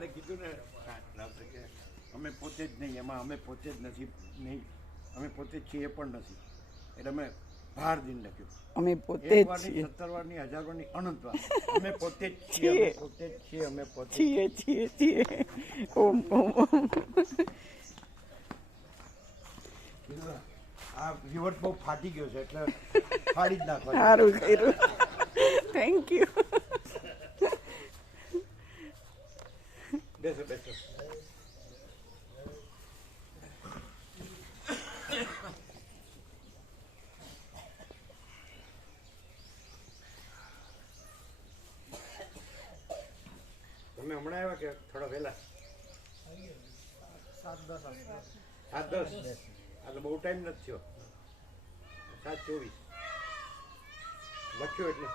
કાલે કીધું ને કે અમે પોતે જ નહીં, એમાં અમે પોતે જ નથી નહીં, અમે પોતે જ છીએ પણ નથી, એટલે અમે ભાર દિન લખ્યું. અમે પોતે જ છીએ, 17 વારની 1000 વારની અનંત વાર અમે પોતે જ છીએ, અમે પોતે જ છીએ, અમે પોતે છીએ. ઓમ ઓમ ઓમ. આ રિવર્સ બહુ ફાટી ગયો છે એટલે ફાડી જ નાખવા. સારું કર્યું, થેન્ક યુ. બેસો બેસો. તમે હમણાં આવ્યા કે થોડા વહેલા? 7:10. આ તો બહુ ટાઈમ નથી થયો. 7:24 લખ્યો એટલે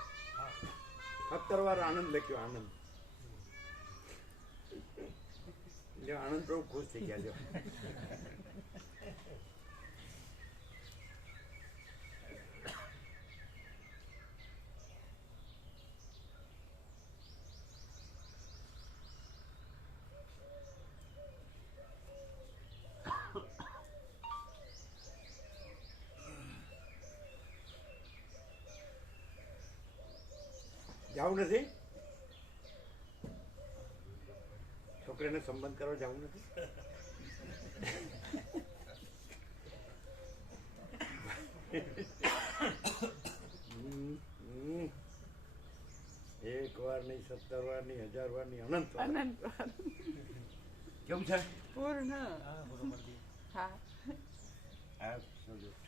17 વાર આનંદ લખ્યો. આનંદ આનંદ બહુ ખુશ થઈ ગયા. જો જવું નથી? છોકરીને સંબંધ કરવા જવું નથી? એક વાર નહીં, 17 વાર નહીં, 1000 વાર નહીં, અનંત વાર. કેવું છે? પૂર્ણ. હા. એબ્સોલ્યુટ.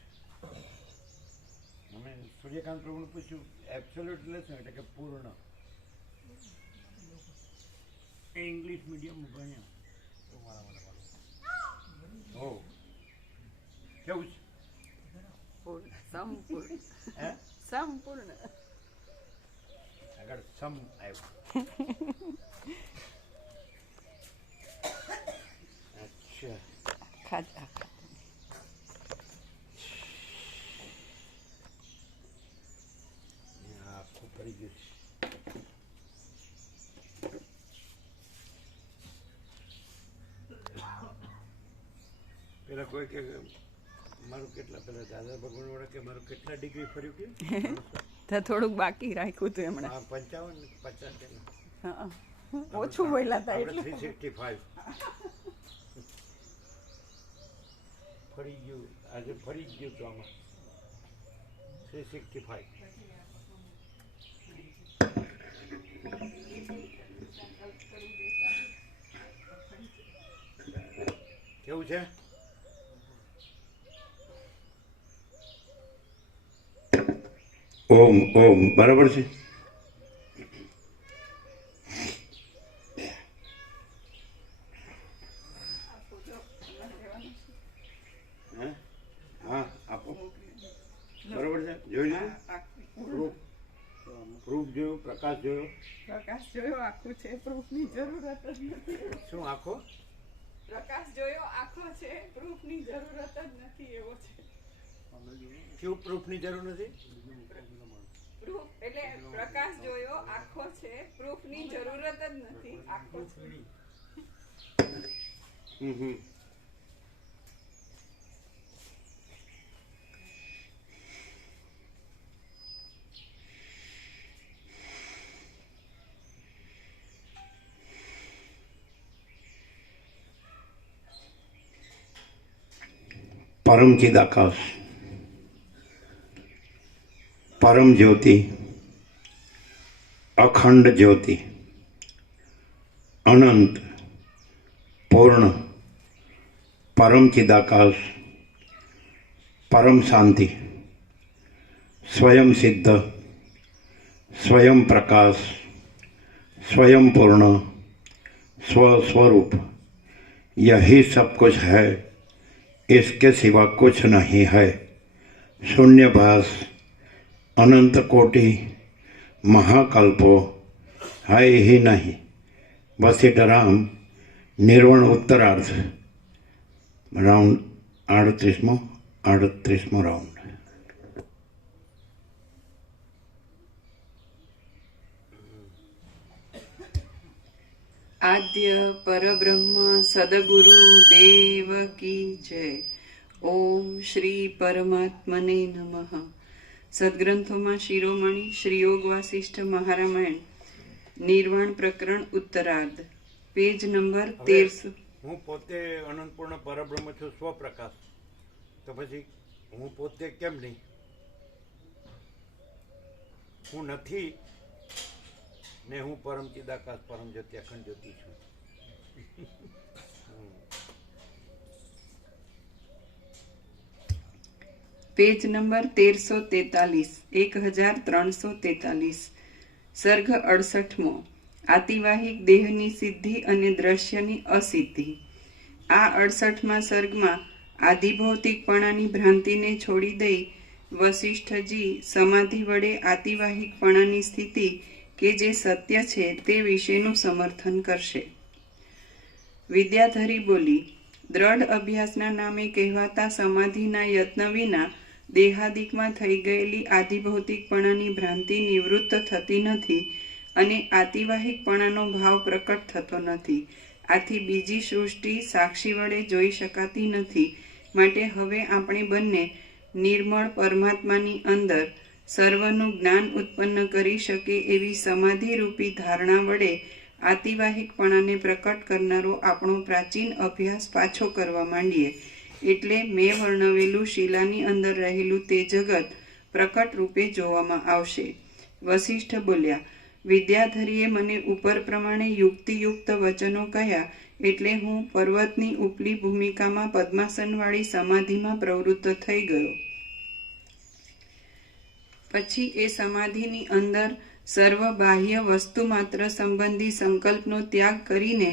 અમે સૂર્યકાંત પ્રભુને પૂછ્યું એબ્સોલ્યુટ એટલે શું? એટલે કે પૂર્ણ. ઇંગ્લિશ મીડિયમ ભણ્યા. ઓ કેવું છે? પૂર્ણ, સંપૂર્ણ. હે? સંપૂર્ણ. આગળ સમ આવ્યું. અચ્છા. ખાધા. આખું ફરી ગયું છે. પેલા કોઈ કે મારું કેટલા, પેલા દાદા ભગવાન વાળા કે મારું કેટલા ડિગ્રી ફર્યું કે તો થોડુંક બાકી રાખ્યું હતું એમણે. 55 50. હા, ઓછું બોલ્યા હતા એટલે 365 ફરી ગયું. આજે ફરી જ ગયું તો આમાં 365. કેવું છે? ઓમ ઓમ બરાબર છે. હા આપો. બરાબર છે. જોયું પ્રૂફ જોયું, પ્રકાશ જોયો. પ્રકાશ જોયો આખું છે, પ્રૂફની જરૂરત જ નથી. શું આખો? પ્રકાશ જોયો આખો છે, પ્રૂફની જરૂરત જ નથી એવો છે. કેવું પ્રૂફની જરૂર નથી? પ્રૂફ એટલે પ્રકાશ જોયો આખો છે, પ્રૂફની જરૂરત જ નથી. આખો છે. परम चिदाकाश, परम ज्योति, अखंड ज्योति, अनंत पूर्ण, परम चिदाकाश, परम शांति, स्वयं सिद्ध, स्वयं प्रकाश, स्वयं पूर्ण, स्वस्वरूप, यही सब कुछ है, इसके सिवा कुछ नहीं है। शून्यभास, अनंत कोटि, महाकल्पो है ही नहीं। वसीडराम निर्वण उत्तरार्थ राउंड 38मो राउंड। આદ્ય પરબ્રહ્મ સદગુરુ દેવ કી જય. ઓમ શ્રી પરમાત્મને નમઃ. સદગ્રંથોમાં શિરોમણી શ્રી યોગ વાસિષ્ઠ મહારામાયણ નિર્વાણ પ્રકરણ ઉત્તરાર્ધ, પેજ નંબર 1300. હું પોતે અનંતપૂર્ણ પરબ્રહ્મ છું, સ્વપ્રકાશ. તો પછી હું પોતે કેમ નહીં? હું નથી ને હું પરમ ચિદાકાશ પરમ જ્યોતિ અખંડ જ્યોતિ છું. Page number 1343, 1343. સર્ગ 68મો. આતિવાહિક દેહની સિદ્ધિ અને દ્રશ્યની અસિદ્ધિ. આ 68મા સર્ગમાં આધિભૌતિકપણાની ભ્રાંતિને છોડી દઈ વસિષ્ઠજી સમાધિ વડે આતિવાહિકપણાની સ્થિતિ કે જે સત્ય છે તે વિશેનું સમર્થન કરશે. વિદ્યાધરી બોલી, દ્રઢ અભ્યાસના નામે કહેવાતા સમાધિના યત્ન વિના દેહાદિકમાં થઈ ગયેલી આધિભૌતિકપણાની ભ્રાંતિ નિવૃત્ત થતી નથી અને આતિવાહિકપણાનો ભાવ પ્રકટ થતો નથી. આથી બીજી સૃષ્ટિ સાક્ષી વડે જોઈ શકાતી નથી. માટે હવે આપણે બંને નિર્મળ પરમાત્માની અંદર સર્વનું જ્ઞાન ઉત્પન્ન કરી શકે એવી સમાધિરૂપી ધારણા વડે આતિવાહિકપણાને પ્રકટ કરનારો આપણો પ્રાચીન અભ્યાસ પાછો કરવા માંડીએ. એટલે મેં વર્ણવેલું શિલાની અંદર રહેલું તે જગત પ્રકટ રૂપે જોવામાં આવશે. વસિષ્ઠ બોલ્યા, વિદ્યાધરીએ મને ઉપર પ્રમાણે યુક્તિયુક્ત વચનો કહ્યા એટલે હું પર્વતની ઉપલી ભૂમિકામાં પદ્માસનવાળી સમાધિમાં પ્રવૃત્ત થઈ ગયો. પછી એ સમાધિની અંદર સર્વ બાહ્ય વસ્તુ માત્ર સંબંધી સંકલ્પનો ત્યાગ કરીને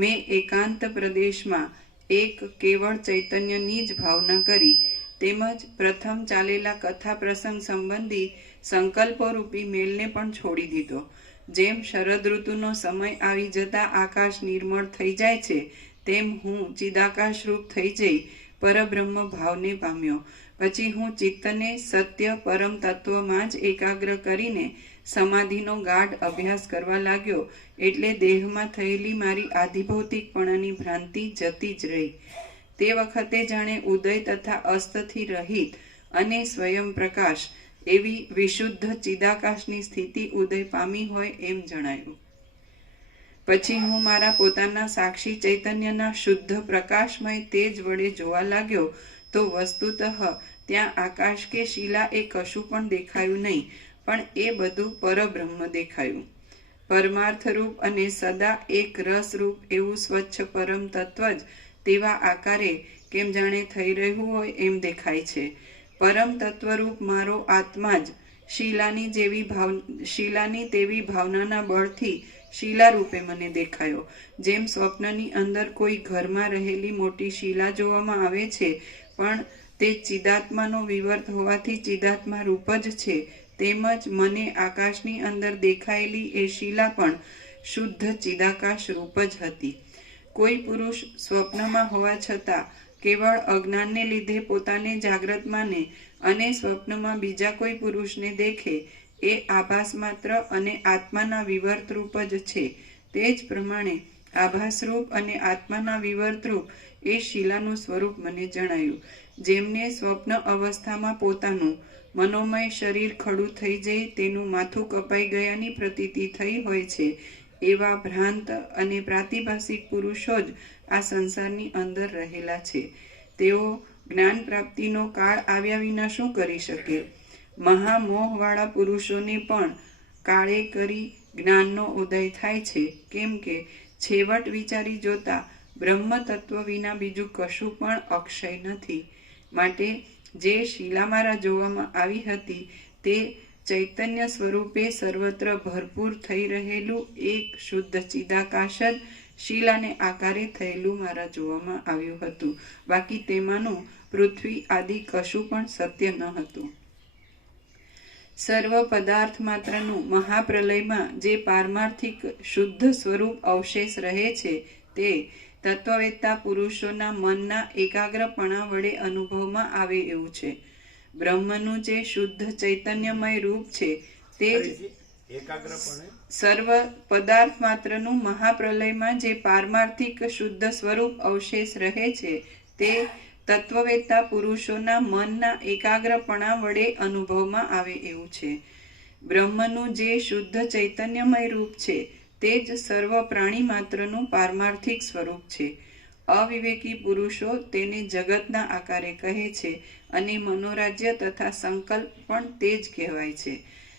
મેં એકાંત પ્રદેશમાં એક કેવળ ચૈતન્યની જ ભાવના કરી. તેમજ પ્રથમ ચાલેલા કથા પ્રસંગ સંબંધી સંકલ્પોરૂપી મેલને પણ છોડી દીધો. જેમ શરદ ઋતુનો સમય આવી જતા આકાશ નિર્મળ થઈ જાય છે તેમ હું ચિદાકાશ રૂપ થઈ જઈ પરબ્રહ્મ ભાવને પામ્યો. પછી હું ચિત્તને સત્ય પરમ તત્વમાં જ એકાગ્ર કરીને સમાધિનો ગાઢ અભ્યાસ કરવા લાગ્યો. એટલે દેહમાં થયેલી મારી આધિભૌતિકપણાની ભ્રાંતિ જતી જ રહી. તે વખતે જાણે ઉદય તથા અસ્તથી રહિત અને સ્વયં પ્રકાશ એવી વિશુદ્ધ ચિદાકાશની સ્થિતિ ઉદય પામી હોય એમ જણાયું. પછી હું મારા પોતાના સાક્ષી ચૈતન્યના શુદ્ધ પ્રકાશમય તેજ વડે જોવા લાગ્યો તો વસ્તુતઃ ત્યાં આકાશ કે શિલા એ કશું પણ દેખાયું નહીં, પણ એ બધું પરબ્રહ્મ દેખાયું. પરમાર્થરૂપ અને સદા એક રસરૂપ એવું સ્વચ્છ પરમ તત્વ જ તેવા આકારે કેમ જાણે થઈ રહ્યું હોય એમ દેખાય છે. પરમ તત્વરૂપ મારો આત્મા જ શિલાની તેવી ભાવનાના બળથી શિલા રૂપે મને દેખાયો. જેમ સ્વપ્નની અંદર કોઈ ઘરમાં રહેલી મોટી શિલા જોવામાં આવે છે પણ તે ચિદાત્માનો વિવર્ત હોવાથી ચિદાત્મા રૂપ જ છે, તેમજ મને આકાશની અંદર દેખાયેલી એ શિલા પણ શુદ્ધ ચિદાકાશ રૂપ જ હતી. કોઈ પુરુષ સ્વપ્નમાં હોવા છતાં કેવળ અજ્ઞાનને લીધે પોતાને જાગ્રત માને અને સ્વપ્નમાં બીજા કોઈ પુરુષને દેખે એ આભાસ માત્ર અને આત્માના વિવર્ત રૂપ જ છે. તે જ પ્રમાણે આભાસરૂપ અને આત્માના વિવર્તરૂપ એ શિલાનું સ્વરૂપ મને જણાયું. જેમને સ્વપ્ન અવસ્થામાં પોતાનું મનોમય શરીર ખડું થઈ જઈ તેનું માથું કપાઈ ગયાની પ્રતીતિ થઈ હોય છે એવા ભ્રાંત અને પ્રાતિભાસિક પુરુષો જ આ સંસારની અંદર રહેલા છે. તેઓ જ્ઞાન પ્રાપ્તિનો કાળ આવ્યા વિના શું કરી શકે? મહામોહવાળા પુરુષોને પણ કાળે કરી જ્ઞાનનો ઉદય થાય છે, કેમ કે છેવટ વિચારી જોતા બ્રહ્મ તત્વ વિના બીજું કશું પણ અક્ષય નથી. માટે જે શિલા મારા જોવામાં આવી હતી તે ચૈતન્ય સ્વરૂપે સર્વત્ર ભરપૂર થઈ રહેલું એક શુદ્ધ ચિદાકાશ જ શિલાને આકારે થયેલું મારા જોવામાં આવ્યું હતું. બાકી તેમાંનું પૃથ્વી આદિ કશું પણ સત્ય ન હતું. સર્વ પદાર્થ માત્રનું મહાપ્રલયમાં જે પારમાર્થિક શુદ્ધ સ્વરૂપ અવશેષ રહે છે તે તત્વવેત્તા પુરુષોના મનના એકાગ્રપણા વડે અનુભવમાં આવે એવું છે. બ્રહ્મનું જે શુદ્ધ ચૈતન્યમય રૂપ છે તે જ એકાગ્રપણે સર્વ પદાર્થ માત્રનું મહાપ્રલયમાં જે પારમાર્થિક શુદ્ધ સ્વરૂપ અવશેષ રહે છે તે તત્વવેત્તા પુરુષોના મનના એકાગ્રપણા વડે અનુભવમાં આવે એવું છે. બ્રહ્મનું જે શુદ્ધ ચૈતન્યમય રૂપ છે તે જ સર્વ પ્રાણી માત્રનું પારમાર્થિક સ્વરૂપ છે. અવિવેકી પુરુષો તેને જગતના આકારે કહે છે અને મનોરાજ્ય તથા સંકલ્પ પણ તે જ કહેવાય છે.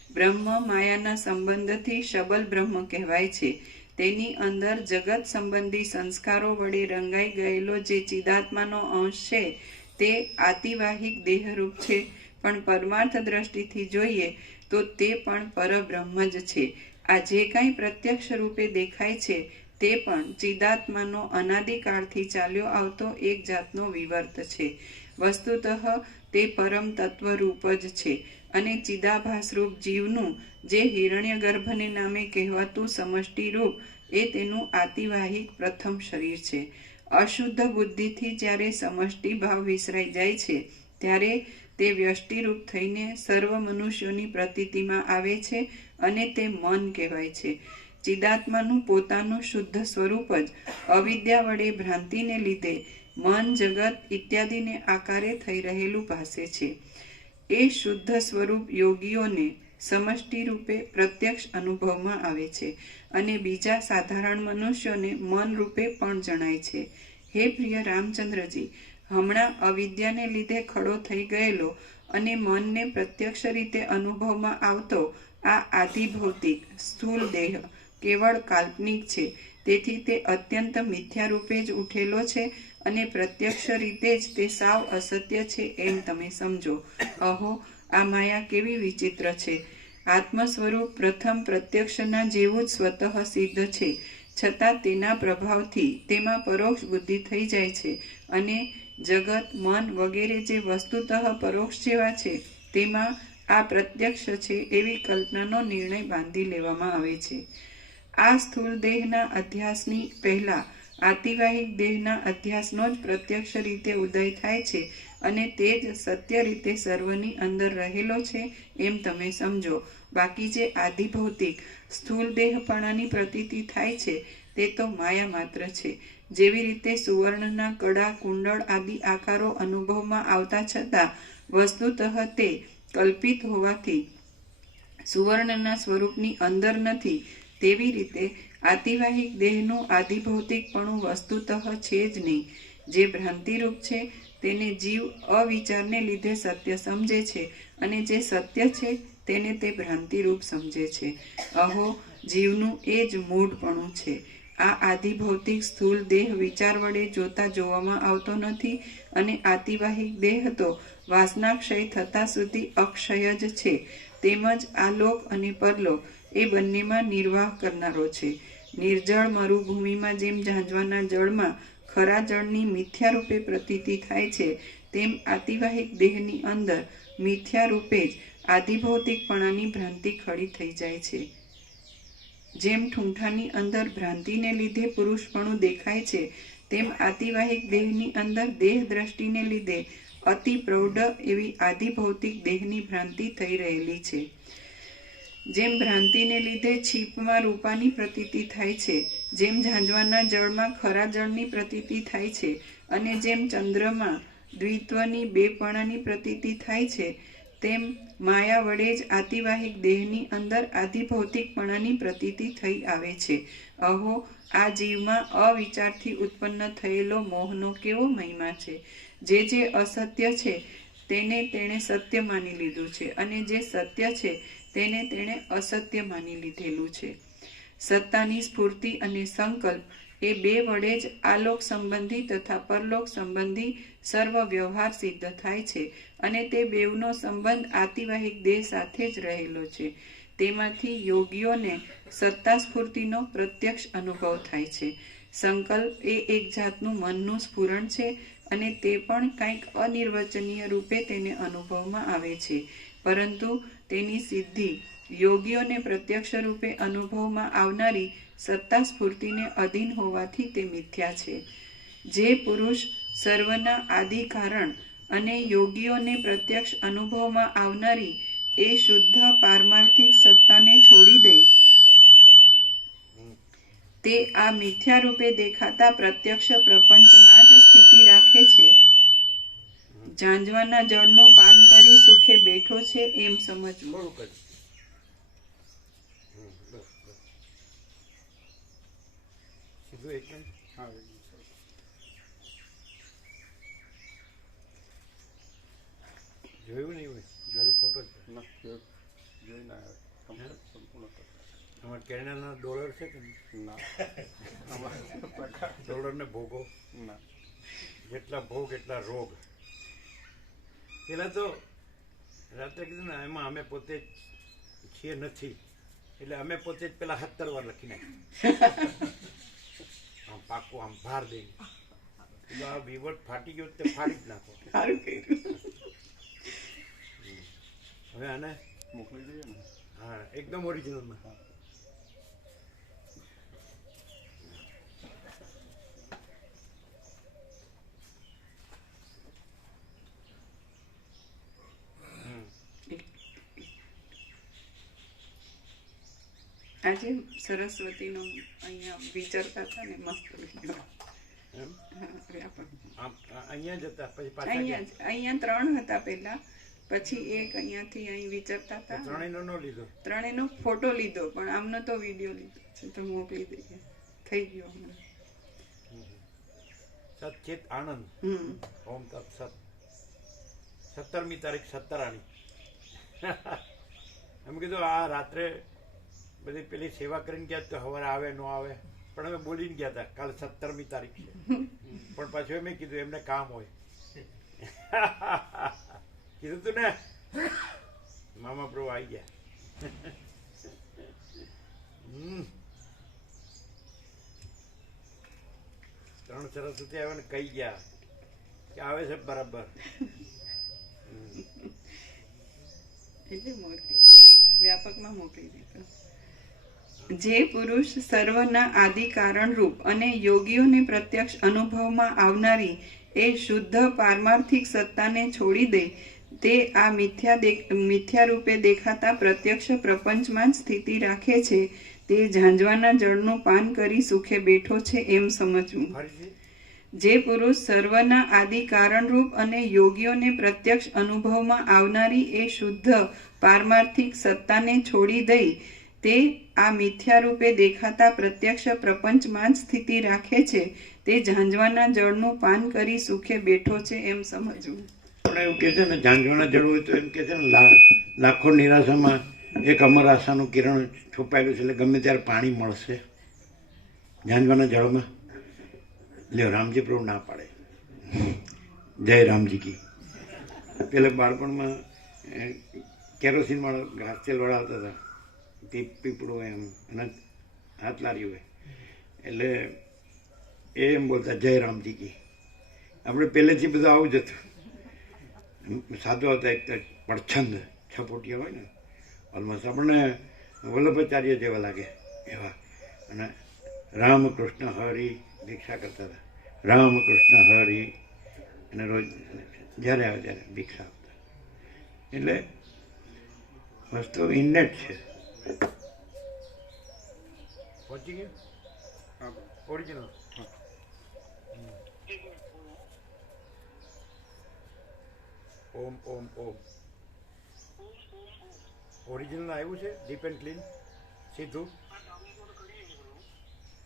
બ્રહ્મ માયાના સંબંધથી શબલ બ્રહ્મ કહેવાય છે. તેની અંદર જગત સંબંધી સંસ્કારો વડે રંગાઈ ગયેલો જે ચિદાત્માનો અંશ છે તે આતિવાહિક દેહરૂપ છે, પણ પરમાર્થ દ્રષ્ટિથી જોઈએ તો તે પણ પરબ્રહ્મ જ છે. આ જે કાંઈ પ્રત્યક્ષ રૂપે દેખાય છે તે પણ ચિદાત્માનો અનાદિકાળથી ચાલ્યો આવતો એક જાતનો વિવર્ત છે. વસ્તુતઃ તે પરમ તત્વરૂપ જ છે અને ચિદાભાસરૂપ જીવનું જે હિરણ્યગર્ભને નામે કહેવાતું સમષ્ટિરૂપ એ તેનું આતિવાહિક પ્રથમ શરીર છે. અશુદ્ધ બુદ્ધિથી જ્યારે સમષ્ટિ ભાવ વિસરાઈ જાય છે ત્યારે તે વ્યષ્ટિરૂપ થઈને સર્વ મનુષ્યોની પ્રતીતિમાં આવે છે અને તે મન કહેવાય છે. ચિદાત્માનું પોતાનું શુદ્ધ સ્વરૂપ જ અવિદ્યા વડે ભ્રાંતિને લીધે મન, જગત ઇત્યાદિને આકારે થઈ રહેલું ભાસે છે. એ શુદ્ધ સ્વરૂપ યોગીઓને સમષ્ટિ રૂપે પ્રત્યક્ષ અનુભવમાં આવે છે અને બીજા સાધારણ મનુષ્યોને મન રૂપે પણ જણાય છે. હે પ્રિય રામચંદ્રજી, હમણાં અવિદ્યાને લીધે ખડો થઈ ગયેલો અને મનને પ્રત્યક્ષ રીતે અનુભવમાં આવતો આ આધિભૌતિક સ્થૂલ દેહ કેવળ કાલ્પનિક છે. તેથી તે અત્યંત મિથ્યા રૂપે જ ઉઠેલો છે અને પ્રત્યક્ષ રીતે જ તે સાવ અસત્ય છે એમ તમે સમજો. અહો, આ માયા કેવી વિચિત્ર છે! આત્મ સ્વરૂપ પ્રથમ પ્રત્યક્ષના જેવું જ સ્વતઃ સિદ્ધ છે, છતાં તેના પ્રભાવથી તેમાં પરોક્ષ બુદ્ધિ થઈ જાય છે અને જગત, મન વગેરે જે વસ્તુતઃ પરોક્ષ જેવા છે તેમાં આ પ્રત્યક્ષ છે એવી કલ્પનાનો નિર્ણય બાંધી લેવામાં આવે છે. આ સ્થૂળ દેહના અધ્યાસની પહેલા આતિવાહિક દેહના અધ્યાસનો જ પ્રત્યક્ષ રીતે ઉદય થાય છે અને તે જ સત્ય રીતે સર્વની અંદર રહેલો છે એમ તમે સમજો. બાકી જે આધિભૌતિક સ્થૂળ દેહપણાની પ્રતીતિ થાય છે તે તો માયા માત્ર છે. જેવી રીતે સુવર્ણના કડા, કુંડળ આદિ આકારો અનુભવમાં આવતા છતાં વસ્તુતઃ તે કલ્પિત હોવાથી સુવર્ણના સ્વરૂપની અંદર નથી, તેવી રીતે આતિવાહિક દેહનું આધિભૌતિકપણું વસ્તુતઃ છે જ નહીં. જે ભ્રાંતિરૂપ છે તેને જીવ અવિચારને લીધે સત્ય સમજે છે અને જે સત્ય છે તેને તે ભ્રાંતિરૂપ સમજે છે. અહો, જીવનું એ જ મૂઢપણું છે. આ આધિભૌતિક સ્થૂળ દેહ વિચાર વડે જોતા જોવામાં આવતો નથી અને આતિવાહિક દેહ તો વાસનાક્ષય થતા સુધી અક્ષય જ છે. તેમજ આ લોક અને પરલોક એ બંનેમાં નિર્વાહ કરનારો છે. નિર્જળ મરુભૂમિમાં જેમ ઝાંઝવાના જળમાં ખરા જળની મિથ્યા રૂપે પ્રતીતિ થાય છે તેમ આતિવાહિક દેહની અંદર મિથ્યા રૂપે જ આધિભૌતિકપણાની ભ્રાંતિ ખડી થઈ જાય છે. જેમ ઠૂંઠાની અંદર ભ્રાંતિને લીધે પુરુષપણું દેખાય છે તેમ આતિવાહિક દેહની અંદર દેહ દ્રષ્ટિને લીધે અતિ પ્રૌઢ એવી આધિભૌતિક દેહની ભ્રાંતિ થઈ રહેલી છે. જેમ ભ્રાંતિને લીધે છીપમાં રૂપાની પ્રતીતિ થાય છે, જેમ ઝાંઝવાના જળમાં ખરા જળની પ્રતીતિ થાય છે અને જેમ ચંદ્રમાં દ્વિત્વની બેપણાની પ્રતીતિ થાય છે, તેમ માયા વડે જ આતિવાહિક દેહની અંદર આધિભૌતિકપણાની પ્રતીતિ થઈ આવે છે. અહો, આ જીવમાં અવિચારથી ઉત્પન્ન થયેલો મોહનો કેવો મહિમા છે! જે જે અસત્ય છે તેને તેણે સત્ય માની લીધું છે અને જે સત્ય છે તેને તેણે અસત્ય માની લીધેલું છે. સત્તાની સ્ફૂર્તિ અને સંકલ્પ એ બે વડે જ આલોક સંબંધી તથા પરલોક સંબંધી સર્વ વ્યવહાર સિદ્ધ થાય છે અને તે બેવનો સંબંધ આતિવાહિક દેહ સાથે જ રહેલો છે. તેમાંથી યોગીઓને સત્તા સ્ફૂર્તિનો પ્રત્યક્ષ અનુભવ થાય છે. સંકલ્પ એ એક જાતનું મનનું સ્ફુરણ છે અને તે પણ કંઈક અનિર્વચનીય રૂપે તેને અનુભવમાં આવે છે, પરંતુ તેની સિદ્ધિ યોગીઓને પ્રત્યક્ષ રૂપે અનુભવમાં આવનારી સત્તા સ્ફૂર્તિને અધીન હોવાથી તે મિથ્યા છે. જે પુરુષ સર્વના આદિ કારણ અને યોગીઓને પ્રત્યક્ષ અનુભવમાં આવનારી એ શુદ્ધ પારમાર્થિક સત્તાને છોડી દે તે આ મિથ્યા રૂપે દેખાતા પ્રત્યક્ષ પ્રપંચમાં જ સ્થિતિ રાખે છે. ઝાંઝવાના જળનું પાન કરી સુખે બેઠો છે એમ સમજવું. થોડું કરી બસ બસ સીધું એક મિનિટ. હા જોયું નહીં હોય જયારે ફોટો જોઈ ના સંપૂર્ણ અમારે કેનેડાના ડોલર છે કે ના ડોલરને ભોગો ના જેટલા ભોગ એટલા રોગ. પેલા તો રાત્રે કીધું ને એમાં અમે પોતે જ છીએ નથી એટલે અમે પોતે જ પેલા 17 વાર લખી નાખ્યું આમ પાકું આમ ભાર દઈને. આ વિવટ ફાટી ગયો તે ફાડી જ નાખો. સારું કર્યું. હવે આને મોકલી દઈએ ને. હા એકદમ ઓરિજિનલમાં. આજે સરસ્વતીનો અહીંયા વિચારતા હતા ને મસ્ત વિડીયો. અહીંયા જ હતા પછી પાછા અહીંયા 3 હતા પેલા પછી એક અહીંયાથી અહીં વિચારતા હતા. ત્રણેયનો લીધો ત્રણેયનો ફોટો લીધો પણ આમનો તો વિડીયો લીધો છે તો મોકલી દઈએ. થઈ ગયો હમણાં. સચિત આનંદ ઓમ તત્ સત 17મી તારીખ સત્તરાની એમ કીધું આ રાત્રે બધી પેલી સેવા કરીને ગયા તો સવારે આવે ન આવે પણ અમે બોલીને ગયા હતા કાલે 17મી તારીખ છે પણ પાછું મેં કીધું એમને કામ હોય કીધું તું ને મામા પ્રભુ આવી ગયા. ત્રણ સરસ્વતી આવે ને કહી ગયા કે આવે છે બરાબર. એટલે મોકલ્યો વ્યાપકમાં મોકલી દીધો. જે પુરુષ સર્વના આદિ કારણ રૂપ અને યોગીઓને પ્રત્યક્ષ અનુભવમાં આવનારી એ શુદ્ધ પારમાર્થિક સત્તાને છોડી દે તે આ મિથ્યા રૂપે દેખાતા પ્રત્યક્ષ પ્રપંચમાં જ સ્થિતિ રાખે છે તે ઝાંઝવાના જળનું પાન કરી સુખે બેઠો છે એમ સમજવું. જે પુરુષ સર્વના આદિ કારણરૂપ અને યોગીઓને પ્રત્યક્ષ અનુભવમાં આવનારી એ શુદ્ધ પારમાર્થિક સત્તાને છોડી દઈ તે આ મિથ્યા રૂપે દેખાતા પ્રત્યક્ષ પ્રપંચમાં જ સ્થિતિ રાખે છે તે ઝાંઝવાના જળનું પાન કરી સુખે બેઠો છે એમ સમજવું. પણ એવું કહે છે ને ઝાંઝવાના જળ હોય તો એમ કહે છે ને લાખો નિરાશામાં એક અમર આશાનું કિરણ છુપાયેલું છે એટલે ગમે ત્યારે પાણી મળશે ઝાંઝવાના જળમાં. લ્યો રામજી પ્રભુ ના પાડે. જય રામજી કી. પેલા બાળપણમાં કેરોસીન વાળા ઘાસ તેલ વાળા આવતા હતા પીપળો એમ એના હાથ લારી હોય એટલે એ એમ બોલતા જય રામજી કી. આપણે પહેલેથી બધું આવું જ હતું. સાદો હતા એક પડછંદ છપોટિયા હોય ને ઓલમોસ્ટ આપણને વલ્લભાચાર્ય જેવા લાગે એવા. અને રામકૃષ્ણ હરિ ભિક્ષા કરતા હતા. રામકૃષ્ણ હરિ અને રોજ જ્યારે આવે ત્યારે ભિક્ષા આપતા. એટલે વસ્તુ ઇન્નેટ છે. પહોંચી ગયું ઓરિજિનલ. ઓમ ઓમ ઓમ ઓરિજિનલ આવ્યું છે ડીપ એન્ડ ક્લીન સીધું.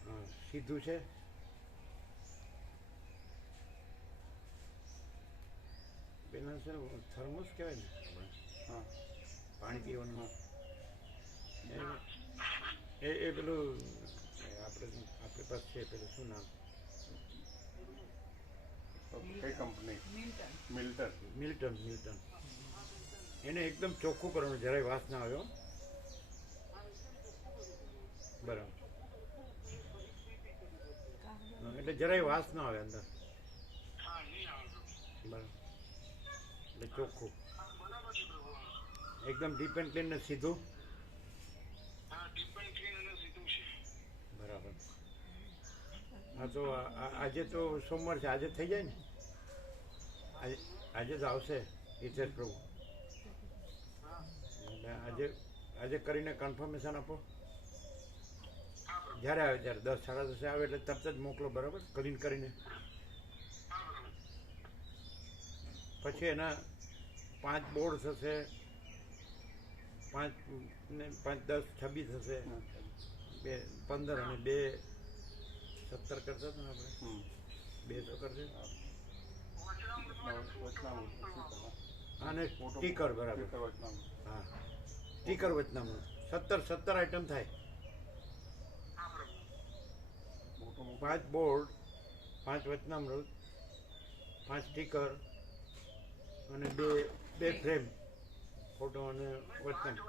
હા સીધું છે. પેલા છે થર્મોસ કહેવાય ને. હા પાણી પીવાનું. એ પેલું આપણી પાસે છે પેલું શું નામ કઈ કંપની મિલ્ટન. એને એકદમ ચોખ્ખું કરવાનું જરાય વાસ ના આવ્યો. બરાબર એટલે જરાય વાસ ના આવે અંદર. બરાબર એટલે ચોખ્ખું એકદમ ડીપ એન્ડ ક્લીન ને સીધું. બરાબર. હા તો આજે તો સોમવાર છે આજે થઈ જાય ને. આજે તો આવશે હિતેશ પ્રભુ. એટલે આજે કરીને કન્ફર્મેશન આપો. જ્યારે આવે ત્યારે 10 સાડા 10 આવે એટલે તરત જ મોકલો, બરાબર? ક્લીન કરીને પછી એના 5 બોર્ડ થશે, 5 ને 5 10 26 થશે, 2 15 અને 2 17 કરતા હતા ને આપણે 2 તો કરશે. અને સ્ટીકર, બરાબર? હા, સ્ટીકર વચનામું 17 આઈટમ થાય. 5 બોર્ડ, 5 વચનામૃત, 5 સ્ટીકર અને 2 ફ્રેમ, ફોટો અને વચનામૃત.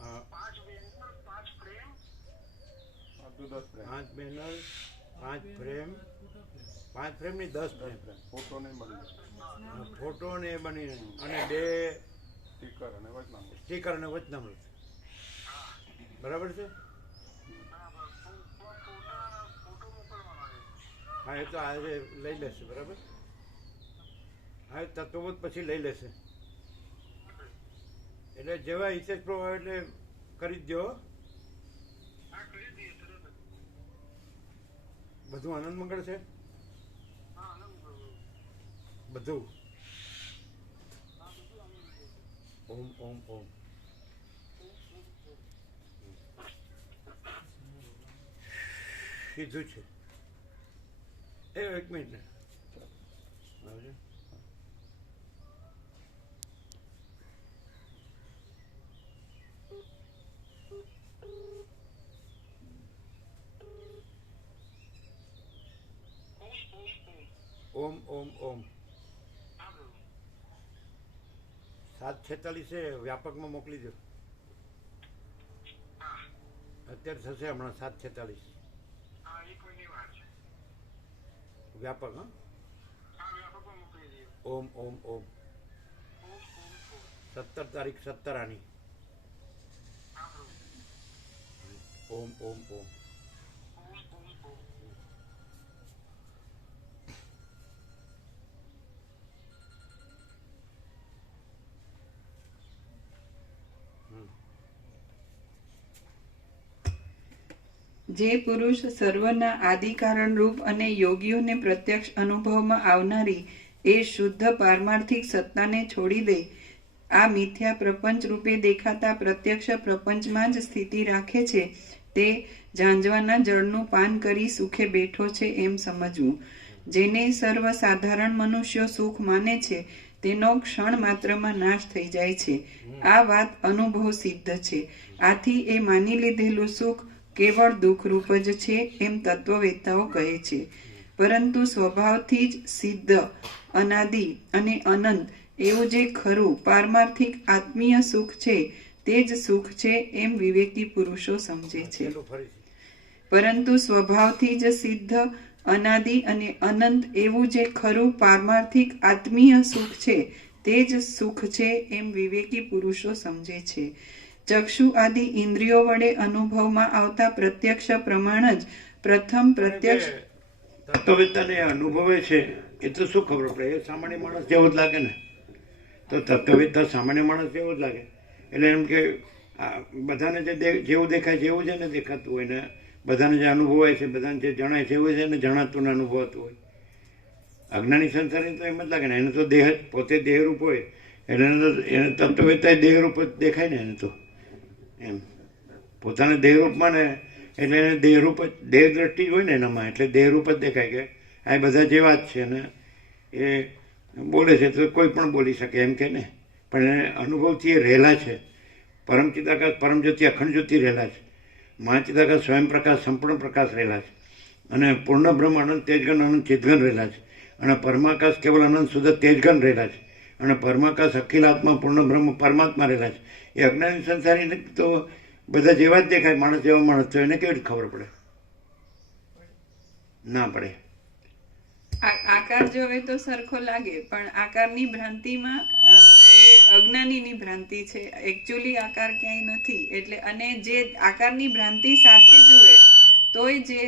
હા, 5 બેનર, 5 ફ્રેમ, 5 ફ્રેમની 10 ફ્રેમ, ફોટો ને એ બની, અને 2 સ્ટીકર અને વચનામૃત, બરાબર છે? હા, એ તો આજે લઈ લેશે, બરાબર? હા, તત્વોત પછી લઈ લેશે. એટલે જેવા હિતેશ પ્રવાહ એટલે કરી જ દો. બધું આનંદ મંગળ છે, બધું. ઓમ ઓમ ઓમ. સીધું છે. એક મિનિટ ને આવજો. ઓમ ઓમ ઓમ. 7:46 વ્યાપકમાં મોકલી દો. અત્યારે થશે હમણાં 7:46 વ્યાપક. હા, ઓમ ઓમ ઓમ. 17 તારીખ 17 આની. ઓમ ઓમ ઓમ. જે પુરુષ સર્વના આદિકારણ રૂપ અને યોગીઓને પ્રત્યક્ષ અનુભવમાં આવનારી એ શુદ્ધ પારમાર્થિક સત્તાને છોડી દે, આ મિથ્યા પ્રપંચ રૂપે દેખાતા પ્રત્યક્ષ પ્રપંચમાં જ સ્થિતિ રાખે છે, તે ઝાંઝવાના જળનું પાન કરી સુખે બેઠો છે એમ સમજવું. જેને સર્વસાધારણ મનુષ્યો સુખ માને છે તેનો ક્ષણ માત્રમાં નાશ થઈ જાય છે. આ વાત અનુભવ સિદ્ધ છે. આથી એ માની લીધેલું સુખ કેવળ દુઃખરૂપ જ છે એમ તત્વવેત્તાઓ કહે છે. પરંતુ સ્વભાવથી જ સિદ્ધ, અનાદિ અને અનંત એવું જે ખરું પારમાર્થિક આત્મીય સુખ છે તે જ સુખ છે એમ વિવેકી પુરુષો સમજે છે. પરંતુ સ્વભાવથી જ સિદ્ધ, અનાદિ અને અનંત એવું જે ખરું પારમાર્થિક આત્મીય સુખ છે તે જ સુખ છે એમ વિવેકી પુરુષો સમજે છે. ચક્ષુ આદિ ઇન્દ્રિયો વડે અનુભવમાં આવતા પ્રત્યક્ષ પ્રમાણ જ પ્રથમ પ્રત્યક્ષ. તત્વવેત્તાને અનુભવે છે એ તો શું ખબર પડે? એ સામાન્ય માણસ જેવો જ લાગે ને. તો તત્વવેત્તા સામાન્ય માણસ જેવો જ લાગે. એટલે એમ કે બધાને જે જેવું દેખાય છે એવું છે ને દેખાતું હોય, ને બધાને જે અનુભવાય છે, બધાને જે જણાય છે એવું છે ને જણાતું ને અનુભવાતું હોય. અજ્ઞાની સંસારી તો એમ જ લાગે ને. એને તો દેહ, પોતે દેહરૂપ હોય એટલે એને તત્વવેત્તા દેહરૂપ જ દેખાય ને. એને તો એમ પોતાને દેહરૂપમાં ને એટલે એને દેહરૂપ જ, દેહ દ્રષ્ટિ હોય ને એનામાં, એટલે દેહરૂપ જ દેખાય કે આ બધા જેવા જ છે. ને એ બોલે છે તો કોઈ પણ બોલી શકે એમ કે ને, પણ એને અનુભવથી એ રહેલા છે. પરમ ચિદાકાશ, પરમ જ્યોતિ, અખંડ જ્યોતિ રહેલા છે. મહાચિદાકાશ, સ્વયં પ્રકાશ, સંપૂર્ણ પ્રકાશ રહેલા છે. અને પૂર્ણ બ્રહ્મ, અનંત તેજગન, અનંત ચિદગન રહેલા છે. અને પરમાકાશ કેવલ અનંત શુદ્ધ તેજગન રહેલા છે. અને પરમાકાશ અખિલ આત્મા પૂર્ણ બ્રહ્મ પરમાત્મા રહેલા છે. એ અજ્ઞાની સંસારીને તો બધા જેવા જ દેખાય, માણસ જેવા માણસ. તો એને કેવી રીતે ખબર પડે? ના પડે. આકાર જોવે તો સરખો લાગે, પણ આકારની ભ્રાંતિમાં એ અજ્ઞાનીની ભ્રાંતિ છે. એકચ્યુઅલી આકાર ક્યાંય નથી. એટલે અને જે આકારની ભ્રાંતિ સાથે જોવે તોય જે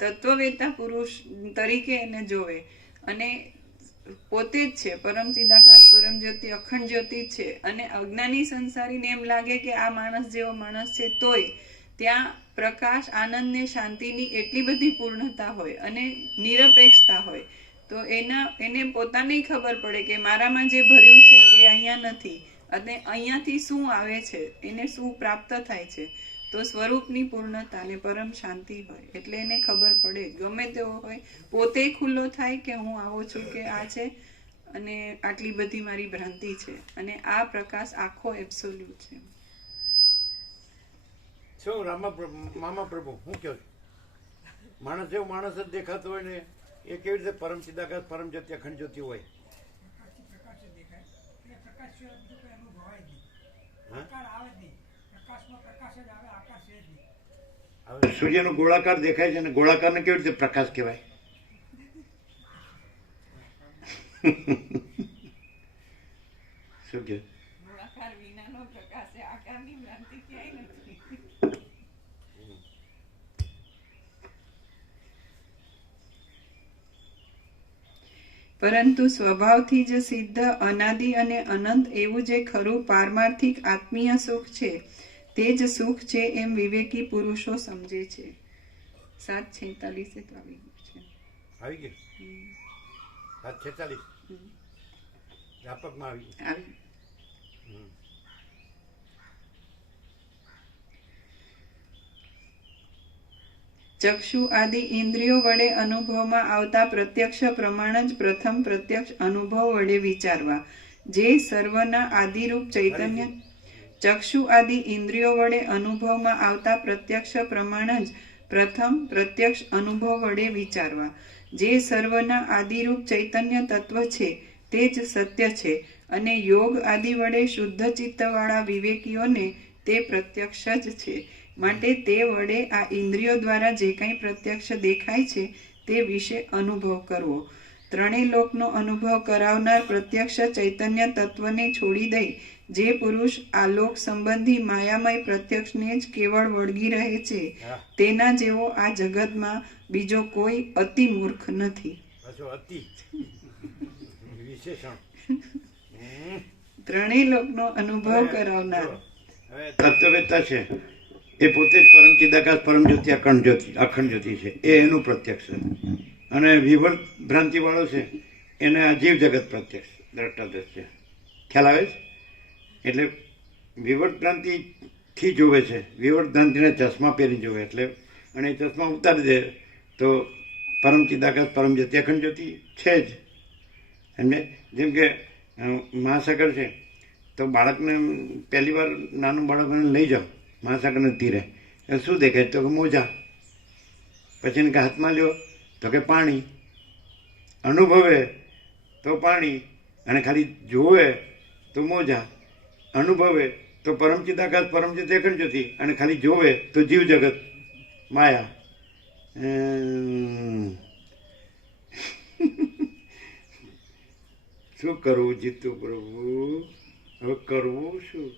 તત્વવેત્તા પુરુષ તરીકે એને જોવે, અને પોતે જ છે, પરમ ચિદાકાશ પરમ જ્યોતિ અખંડ જ્યોતિ જ છે. અને અજ્ઞાની સંસારીને એમ લાગે કે આ માણસ જેવો માણસ છે, તોય ત્યાં પ્રકાશ, આનંદ ને શાંતિની એટલી બધી પૂર્ણતા હોય અને નિરપેક્ષતા હોય, તો એને પોતાને ખબર પડે કે મારામાં જે ભર્યું છે એ અહીંયા નથી, અને અહીંયાથી શું આવે છે, એને શું પ્રાપ્ત થાય છે. તો સ્વરૂપની પૂર્ણતા અને પરમ શાંતિ હોય એટલે એને ખબર પડે, ગમે તેવો હોય, પોતે ખુલ્લો થાય કે હું આવો છું, કે આ છે અને આટલી બધી મારી ભ્રાંતિ છે, અને આ પ્રકાશ આખો એબ્સોલ્યુટ છે. શું મામા પ્રભુ હું કહું છું, માણસ એવો માણસ જ દેખાતો હોય ને એ કેવી રીતે પરમ ચિદાકાશ પરમ જ્યોતિ અખંડ જ્યોતિ હોય? હવે સૂર્યનો ગોળાકાર દેખાય છે ને ગોળાકારને કેવી રીતે પ્રકાશ કહેવાય? શું કે ગોળાકાર વિનાનો પ્રકાશ છે, આકારની ભ્રાંતિ ક્યાંય નથી. પરંતુ સ્વભાવથી જ સિદ્ધ અનાદિ અને અનંત એવું જે ખરું પારમાર્થિક આત્મીય સુખ છે, તે જ સુખ છે એમ વિવેકી પુરુષો સમજે છે. 7:46 તો આવી ગયું છે. આવી ગયું 7:46 વ્યાપકમાં આવી આવી. ચક્ષુ આદિ ઇન્દ્રિયો વડે અનુભવમાં આવતા પ્રત્યક્ષ પ્રમાણ જ પ્રથમ પ્રત્યક્ષ અનુભવ વડે વિચારવા, જે સર્વના આદિરૂપ ચૈતન્ય. ચક્ષુ આદિ ઇન્દ્રિયો વડે અનુભવમાં આવતા પ્રત્યક્ષ પ્રમાણ જ પ્રથમ પ્રત્યક્ષ અનુભવ વડે વિચારવા, જે સર્વના આદિરૂપ ચૈતન્ય તત્વ છે તે જ સત્ય છે, અને યોગ આદિ વડે શુદ્ધ ચિત્તવાળા વિવેકીઓને તે પ્રત્યક્ષ જ છે. માટે તે વડે આ ઇન્દ્રિયો દ્વારા જે કંઈ પ્રત્યક્ષ દેખાય છે તે વિશે અનુભવ કરવો. ત્રણેય લોકનો અનુભવ કરાવનાર પ્રત્યક્ષ ચૈતન્ય તત્વને છોડી દઈ જે પુરુષ આ લોક સંબંધી માયામય પ્રત્યક્ષને જ કેવળ વળગી રહે છે, તેના જેવો આ જગતમાં બીજો કોઈ અતિ મૂર્ખ નથી. ત્રણેય લોકનો અનુભવ કરાવનાર તત્વવેત્તા છે એ પોતે જ પરમ ચિદાકાશ પરમ જ્યોતિ અખંડ જ્યોતિ છે, એ એનું પ્રત્યક્ષ છે. અને વિવર્ત ભ્રાંતિ વાળો છે એને આ જીવ જગત પ્રત્યક્ષ દ્રષ્ટાદર્શ છે. ખ્યાલ આવે છે? એટલે વિવર્ત ભ્રાંતિથી જોવે છે, વિવર્ત ભ્રાંતિને ચશ્મા પહેરી જોવે, એટલે અને એ ચશ્મા ઉતારી દે તો પરમ ચિદાકાશ પરમ જ્યોતિ અખંડ જ્યોતિ છે જ. સમજે? જેમ કે મહાસાગર છે તો બાળકને પહેલી વાર નાનું બાળકને લઈ જાઓ મહાસાગરને ધીરે, શું દેખાય? તો કે મોજા. પછી એને હાથમાં લ્યો તો કે પાણી, અનુભવે તો પાણી, અને ખાલી જોવે તો મોજા, અનુભવે તો પરમ ચિદાકાશ પરમ જ્યોતિ અખંડ જ્યોતિ, અને ખાલી જોવે તો જીવ જગત માયા. શું કરવું જીતુ પ્રભુ? હવે કરવું શું?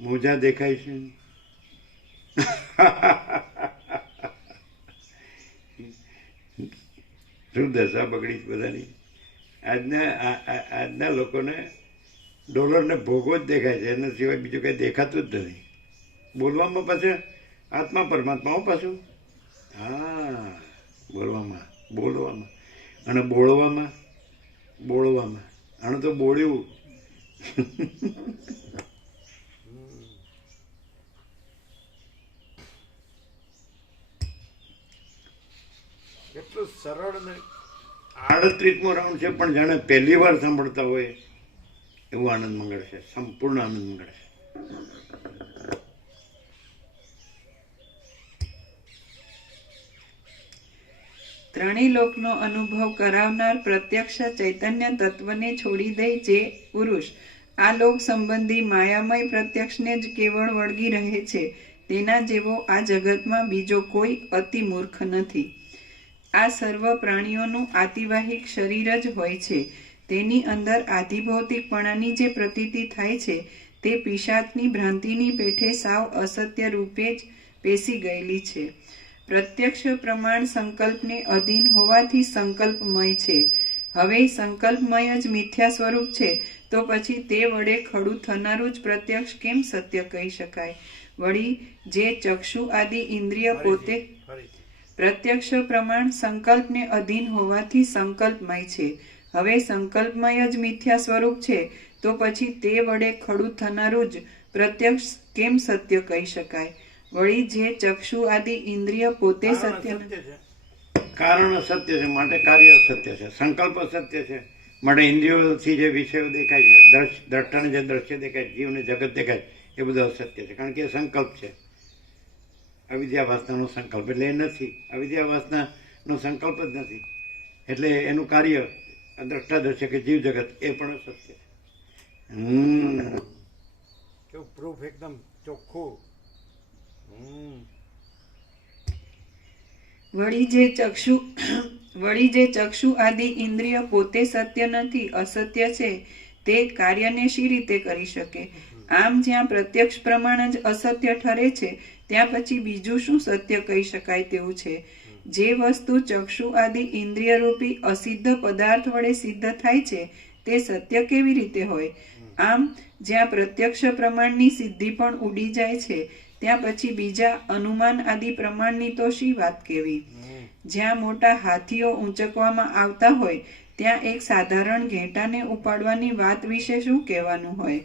મોજા દેખાય છે. શું દશા બગડી બધાની. આજના લોકોને ડોલરને ભોગવો જ દેખાય છે, એના સિવાય બીજું કંઈ દેખાતું જ નથી. બોલવામાં પાછું આત્મા પરમાત્મા પાછું, હા, બોલવામાં અને બોળવામાં આનું તો બોળ્યું. એટલું સરળ ને 38મો રાઉન્ડ છે, પણ જાણે પહેલી વાર સાંભળતા હોય એવું આનંદ મંગળ છે, સંપૂર્ણ આનંદ મંગળ છે. ત્રણેય લોકનો અનુભવ કરાવનાર પ્રત્યક્ષ ચૈતન્ય તત્વને છોડી દઈ જે પુરુષ આ લોક સંબંધી માયામય પ્રત્યક્ષને જ કેવળ વળગી રહે છે, તેના જેવો આ જગતમાં બીજો કોઈ અતિ મૂર્ખ નથી. આ સર્વ પ્રાણીઓનું આતિવાહિક શરીર જ હોય છે. તેની અંદર આધિભૌતિકપણાની જે પ્રતીતિ થાય છે તે પિશાચની ભ્રાંતિની પેઠે સાવ અસત્ય રૂપે જ પેસી ગયેલી છે. પ્રત્યક્ષ પ્રમાણ સંકલ્પને અધીન હોવાથી સંકલ્પમય છે. હવે સંકલ્પમય જ મિથ્યા સ્વરૂપ છે તો પછી તે વડે ખડું થનારું જ પ્રત્યક્ષ કેમ સત્ય કહી શકાય? વળી જે ચક્ષુ આદિ ઇન્દ્રિય પોતે પ્રત્યક્ષ પ્રમાણ સંકલ્પને અધીન હોવાથી સંકલ્પમય છે. હવે સંકલ્પમય જ મિથ્યા સ્વરૂપ છે તો પછી તે વડે ખડું થનારું જ પ્રત્યક્ષ કેમ સત્ય કહી શકાય? વળી જે ચક્ષુ આદિ ઇન્દ્રિય પોતે સત્ય કારણ અસત્ય છે માટે કાર્ય અસત્ય છે. સંકલ્પ અસત્ય છે માટે ઇન્દ્રિયોથી જે વિષયો દેખાય છે, દ્રષ્ટાને જે દ્રશ્ય દેખાય, જીવને જગત દેખાય, એ બધું અસત્ય છે કારણ કે એ સંકલ્પ છે. અવિદ્યા વાસનાનો સંકલ્પ એટલે એ નથી. અવિદ્યા વાસનાનો સંકલ્પ જ નથી એટલે એનું કાર્ય દ્રષ્ટા દ્રશ્ય કે જીવ જગત એ પણ અસત્ય છે. કેવું પ્રૂફ એકદમ ચોખ્ખું. વળી જે ચક્ષુ આદિ ઇન્દ્રિય પોતે સત્ય નથી, અસત્ય છે, તે કાર્યને શી રીતે કરી શકે? આમ જ્યાં પ્રત્યક્ષ પ્રમાણ જ અસત્ય ઠરે છે ત્યાં પછી બીજું શું સત્ય કહી શકાય તેવું છે? જે વસ્તુ ચક્ષુ આદિ ઇન્દ્રિય રૂપી અસિદ્ધ પદાર્થ વડે સિદ્ધ થાય છે તે સત્ય કેવી રીતે હોય? આમ જ્યાં પ્રત્યક્ષ પ્રમાણની સિદ્ધિ પણ ઉડી જાય છે ત્યાં પછી બીજા અનુમાન આદિ પ્રમાણની તો શી વાત કેવી? જ્યાં મોટા હાથીઓ ઊંચકવામાં આવતા હોય ત્યાં એક સાધારણ ઘેટાને ઉપાડવાની વાત વિશે શું કહેવાનું હોય?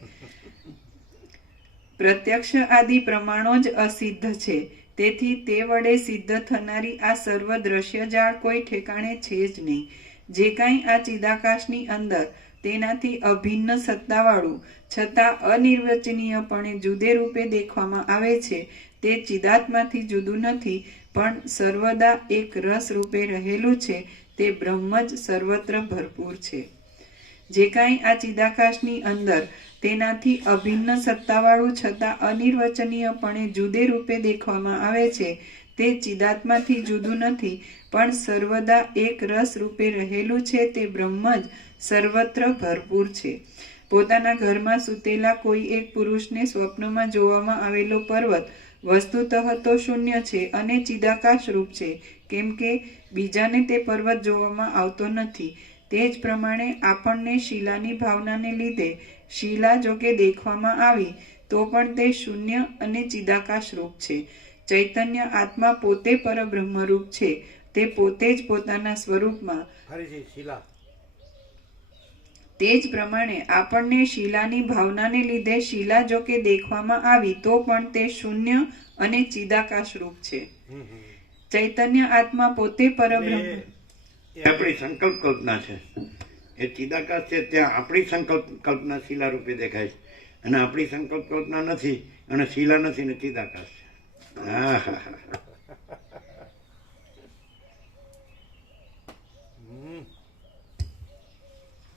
પ્રત્યક્ષ આદિ પ્રમાણો જ અસિદ્ધ છે તેથી તે વડે સિદ્ધ થનારી આ સર્વ દ્રશ્ય જાળ કોઈ ઠેકાણે છે જ નહીં. જે કાંઈ આ ચિદાકાશની અંદર તેનાથી અભિન્ન સત્તાવાળું છતાં અનિર્વચનીયપણે જુદે રૂપે દેખવામાં આવે છે તે ચિદાત્માથી જુદું નથી પણ સર્વદા એક રસ રૂપે રહેલું છે તે બ્રહ્મ જ સર્વત્ર ભરપૂર છે. જે કાંઈ આ ચિદાકાશની અંદર તેનાથી અભિન્ન સત્તાવાળું છતાં અનિર્વચનીયપણે જુદે રૂપે દેખવામાં આવે છે તે ચિદાત્માથી જુદું નથી પણ સર્વદા એક રસ રૂપે રહેલું છે તે બ્રહ્મ જ સર્વત્ર ભરપૂર છે. પોતાના ઘરમાં સૂતેલા કોઈ એક પુરુષને સ્વપ્નમાં જોવામાં આવેલો પર્વત વસ્તુતઃ તો શૂન્ય છે અને ચિદાકાશ રૂપ છે કેમ કે બીજાને તે પર્વત જોવામાં આવતો નથી. તે જ પ્રમાણે આપણને શિલાની ભાવનાને લીધે શિલા જોકે દેખવામાં આવી તો પણ તે શૂન્ય અને ચિદાકાશ રૂપ છે. ચૈતન્ય આત્મા પોતે પરબ્રહ્મ રૂપ છે. તે પોતે જ પોતાના સ્વરૂપમાં તે જ પ્રમાણે આપણને શિલાની ભાવનાને લીધે શિલા જોકે દેખવામાં આવી તો પણ તે શૂન્ય અને ચિદાકાશ રૂપ છે. ચૈતન્ય આત્મા પોતે પરબ્રહ્મ એ આપણી સંકલ્પ કલ્પના છે. એ ચિદાકાશ છે ત્યાં આપણી સંકલ્પ કલ્પના શિલા રૂપે દેખાય છે અને આપણી સંકલ્પ કલ્પના નથી અને શિલા નથી ને ચિદાકાશ છે. હા હા હા.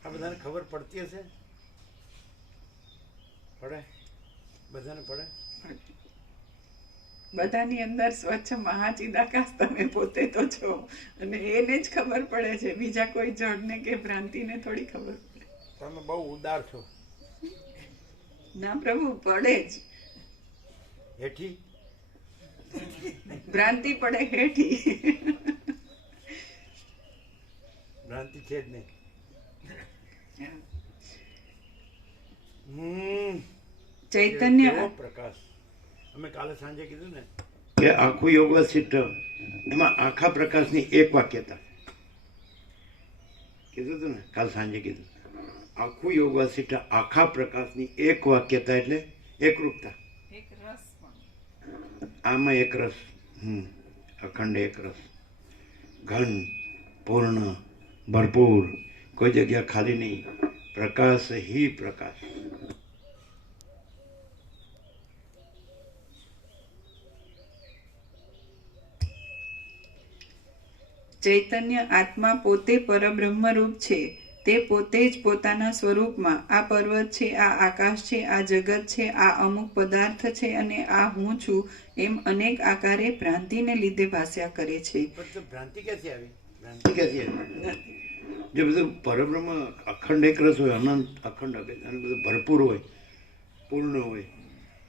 આ બધાને ખબર પડતી હશે? પડે? બધાને પડે? બધાની અંદર સ્વચ્છ મહાચિદાકાશ તમે પોતે તો છો અને એને જ ખબર પડે છે. બીજા કોઈ જડને કે ભ્રાંતિને થોડી ખબર પડે. તમે બહુ ઉદાર છો. ના પ્રભુ, પડે જ. હેઠી ભ્રાંતિ પડે હેઠી. ભ્રાંતિ છે જ નહીં. ચૈતન્ય પ્રકાશ અમે કાલે સાંજે કીધું ને કે આખું યોગ વસિષ્ઠ એમાં આખા પ્રકાશની એક વાક્યતા કીધું હતું ને, કાલ સાંજે કીધું. આખું યોગ વસિષ્ઠ આખા પ્રકાશની એક વાક્યતા એટલે એકરૂપતા. આમાં એક રસ, અખંડ એક રસ, ઘન, પૂર્ણ, ભરપૂર, કોઈ જગ્યા ખાલી નહીં, પ્રકાશ હી પ્રકાશ. ચૈતન્ય આત્મા પોતે પરબ્રહ્મ રૂપ છે. તે પોતે જ પોતાના સ્વરૂપમાં આ પર્વત છે, આ આકાશ છે, આ જગત છે, આ અમુક પદાર્થ છે અને આ હું છું એમ અનેક આકારે ભ્રાંતિને લીધે ભાસ્યા કરે છે. ભ્રાંતિ ક્યાંથી આવી? ભ્રાંતિ ક્યાંથી આવી? જે બધું પરબ્રહ્મ અખંડ એક રસ હોય, અનંત અખંડ અને બધું ભરપૂર હોય, પૂર્ણ હોય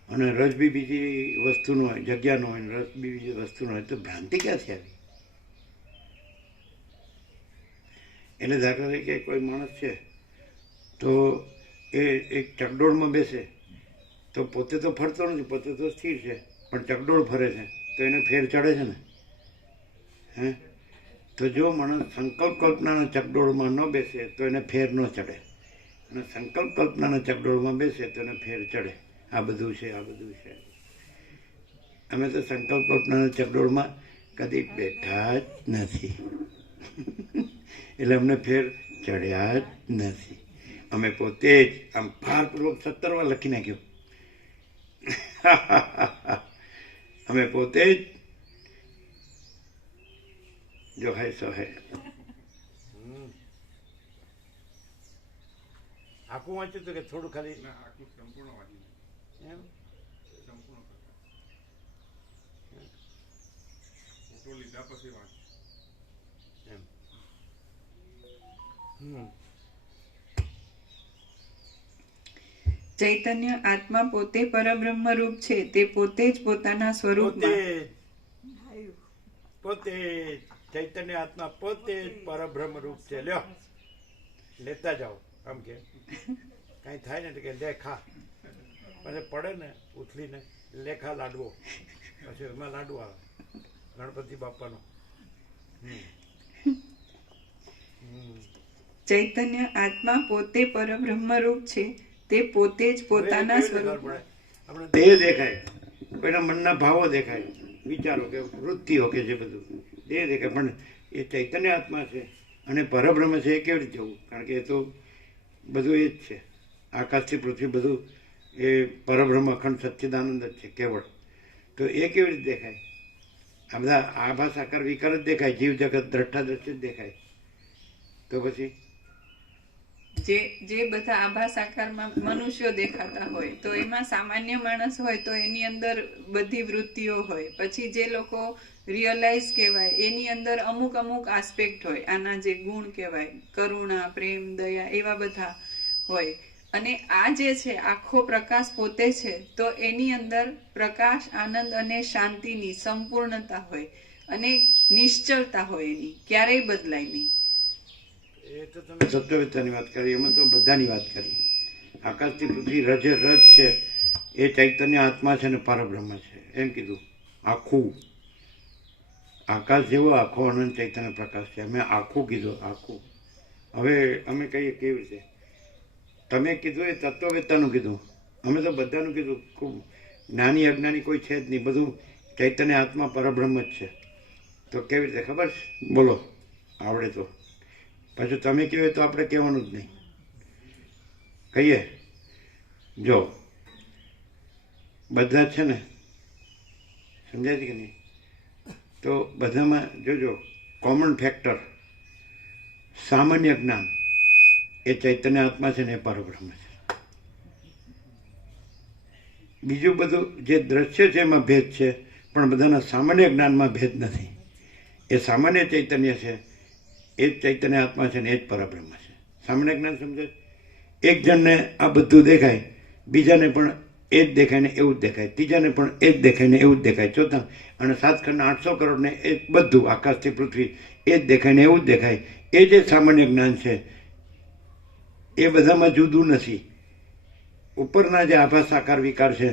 અને રસ બી બીજી વસ્તુનો હોય, જગ્યાનો હોય, રસ બી બીજી વસ્તુનો હોય, તો ભ્રાંતિ ક્યાંથી આવી? એટલે દાખલા તરીકે કોઈ માણસ છે તો એ એક ચકડોળમાં બેસે તો પોતે તો ફરતો નથી, પોતે તો સ્થિર છે, પણ ચકડોળ ફરે છે તો એને ફેર ચડે છે ને. હે, તો જો માણસ સંકલ્પ કલ્પનાના ચકડોળમાં ન બેસે તો એને ફેર ન ચડે, અને સંકલ્પ કલ્પનાના ચકડોળમાં બેસે તો એને ફેર ચડે. આ બધું છે, આ બધું છે. અમે તો સંકલ્પ કલ્પનાના ચકડોળમાં કદી બેઠા જ નથી એટલે અમને ફેર ચડ્યા જ નથી. અમે પોતે જ આમ ભારપૂર્વક 17 વાર લખી નાખ્યું અમે પોતે જ જો હૈ સો હૈ. આખું વાંચ્યું હતું કે થોડું ખાલી? ના, આખું સંપૂર્ણ વાંચી એમ? સંપૂર્ણ ફોટો લીધા પછી વાંચ. એમ. ચૈતન્ય આત્મા પોતે પરબ્રહ્મ રૂપ છે. તે પોતે જ પોતાના સ્વરૂપમાં પોતે ચૈતન્ય આત્મા પોતે જ પરબ્રહ્મ રૂપ છે. લ્યો, લેતા જાઓ. આમ કે કાંઈ થાય ને તો કે લે ખા, પછી પડે ને ઉથલીને લેખા લાડવો, પછી એમાં લાડુ આવે ગણપતિ બાપાનો. ચૈતન્ય આત્મા પોતે પરબ્રહ્મ રૂપ છે. તે પોતે જ પોતાના સ્વરૂપમાં આપણે દેહ દેખાય, કોઈના મનના ભાવો દેખાય, વિચારો કે વૃત્તિઓ કે જે બધું દેહ દેખાય, પણ એ ચૈતન્ય આત્મા છે અને પરબ્રહ્મ છે એ કેવી રીતે જવું? કારણ કે એ તો બધું એ જ છે, આકાશથી પૃથ્વી બધું એ પરબ્રહ્મ અખંડ સચ્ચિદાનંદ જ છે કેવળ. તો એ કેવી રીતે દેખાય? આ બધા આભાસ આકાર વિકાર જ દેખાય, જીવ જગત દ્રષ્ટા દ્રષ્ટિ જ દેખાય. તો પછી જે બધા આભાસ આકારમાં મનુષ્યો દેખાતા હોય તો એમાં સામાન્ય માણસ હોય તો એની અંદર બધી વૃત્તિઓ હોય. પછી જે લોકો રિયલાઇઝ કહેવાય એની અંદર અમુક અમુક આસ્પેક્ટ હોય, આના જે ગુણ કહેવાય, કરુણા, પ્રેમ, દયા, એવા બધા હોય. અને આ જે છે આખો પ્રકાશ પોતે છે, તો એની અંદર પ્રકાશ, આનંદ અને શાંતિની સંપૂર્ણતા હોય અને નિશ્ચળતા હોય, એની ક્યારેય બદલાય નહીં. એ તો તમે તત્વવેત્તાની વાત કરી, એમાં તો બધાની વાત કરી. આકાશથી પૃથ્વી રજે રજ છે એ ચૈતન્ય આત્મા છે ને પરબ્રહ્મ છે એમ કીધું. આખું આકાશ જેવો આખો અનંત ચૈતન્ય પ્રકાશ છે. અમે આખું કીધું, આખું. હવે અમે કહીએ કેવી રીતે? તમે કીધું એ તત્વવેત્તાનું કીધું, અમે તો બધાનું કીધું. ખૂબ જ્ઞાની અજ્ઞાની કોઈ છે જ નહીં, બધું ચૈતન્ય આત્મા પરબ્રહ્મ જ છે. તો કેવી રીતે ખબર છે? બોલો, આવડે તો. પાછું તમે કહો તો આપણે કહેવાનું જ નહીં. કહીએ, જો બધા છે ને, સમજાય છે કે નહીં? તો બધામાં જોજો કોમન ફેક્ટર સામાન્ય જ્ઞાન એ ચૈતન્ય આત્મા છે ને એ પરબ્રહ્મ છે. બીજું બધું જે દ્રશ્ય છે એમાં ભેદ છે, પણ બધાના સામાન્ય જ્ઞાનમાં ભેદ નથી. એ સામાન્ય ચૈતન્ય છે, એ જ ચૈતન્ય આત્મા છે ને એ જ પરબ્રહ્મ છે. સામાન્ય જ્ઞાન સમજે? એક જણને આ બધું દેખાય, બીજાને પણ એ જ દેખાય ને એવું જ દેખાય, ત્રીજાને પણ એ જ દેખાય ને એવું જ દેખાય, ચોથા અને 7 ખંડના 800 કરોડને એ બધું આકાશથી પૃથ્વી એ જ દેખાય ને એવું જ દેખાય. એ જે સામાન્ય જ્ઞાન છે એ બધામાં જુદું નથી. ઉપરના જે આભાસ આકાર વિકાર છે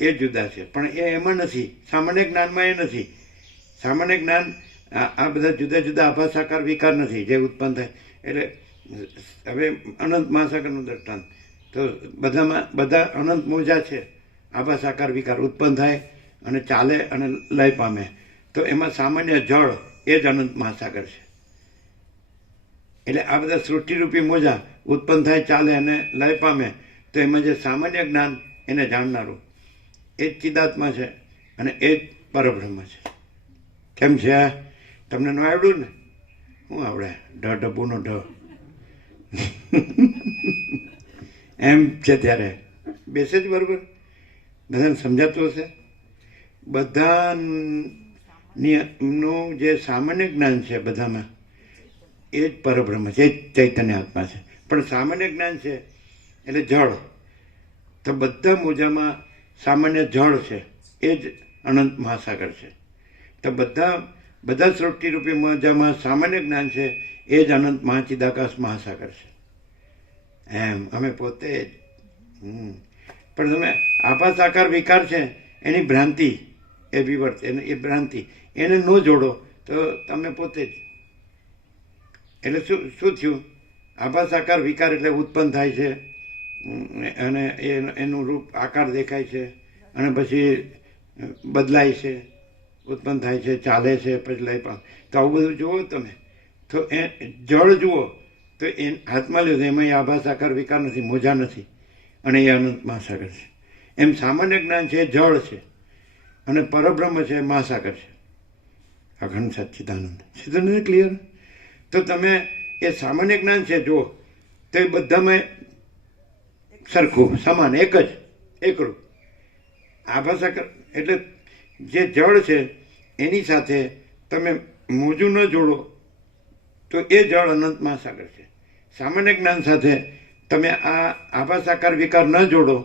એ જુદા છે, પણ એ એમાં નથી. સામાન્ય જ્ઞાનમાં એ નથી. સામાન્ય જ્ઞાન આ બધા જુદા જુદા આભાસ આકાર વિકાર નથી જે ઉત્પન્ન થાય. એટલે હવે અનંત મહાસાગરનું દ્રષ્ટાંત, તો બધામાં બધા અનંત મોજા છે, આભાસ આકાર વિકાર ઉત્પન્ન થાય અને ચાલે અને લય પામે. તો એમાં સામાન્ય જળ એ જ અનંત મહાસાગર છે. એટલે આ બધા સૃષ્ટિરૂપી મોજા ઉત્પન્ન થાય, ચાલે અને લય પામે, તો એમાં જે સામાન્ય જ્ઞાન એને જાણનારું એ જ ચિદાત્મા છે અને એ જ પરબ્રહ્મ છે. કેમ છે? તમને ન આવડ્યું ને? શું આવડે? ઢ ડબ્બુનો ઢ એમ છે. ત્યારે બેસે જ બરોબર, બધાને સમજાતું હશે. બધાનું જે સામાન્ય જ્ઞાન છે બધામાં એ જ પરબ્રહ્મ છે, એ જ ચૈતન્ય આત્મા છે. પણ સામાન્ય જ્ઞાન છે એટલે જળ, તો બધા મોજામાં સામાન્ય જળ છે એ જ અનંત મહાસાગર છે. તો બધા સૃષ્ટિરૂપી મોજામાં સામાન્ય જ્ઞાન છે એ જ અનંત મહાચિદાકાશ મહાસાગર છે. એમ અમે પોતે જ. પણ તમે આભાસ આકાર વિકાર છે એની ભ્રાંતિ, એ વિવર્ત, એ ભ્રાંતિ, એને ન જોડો તો તમે પોતે જ. એટલે શું થયું? આભાસ આકાર વિકાર એટલે ઉત્પન્ન થાય છે અને એનું રૂપ આકાર દેખાય છે અને પછી બદલાય છે, ઉત્પન્ન થાય છે, ચાલે છે, પછી લઈ પામ. તો આવું બધું જુઓ તમે તો એ જળ જુઓ તો એ હાથમાં લ્યો તો એમાં આભાસ આકાર વિકાર નથી, મોજા નથી અને એ અનંત મહાસાગર છે. એમ સામાન્ય જ્ઞાન છે જળ છે અને પરબ્રહ્મ છે મહાસાગર છે, અખંડ સચ્ચિદાનંદ. સીધું નથી ક્લિયર? તો તમે એ સામાન્ય જ્ઞાન છે જુઓ તો એ બધામાં સરખું, સમાન, એક જ, એકરૂપ. આભાસ આકાર એટલે જે જળ છે એની સાથે તમે મોજું ન જોડો તો એ જળ અનંત મહાસાગર છે. સામાન્ય જ્ઞાન સાથે તમે આ આભાસ આકાર વિકાર ન જોડો,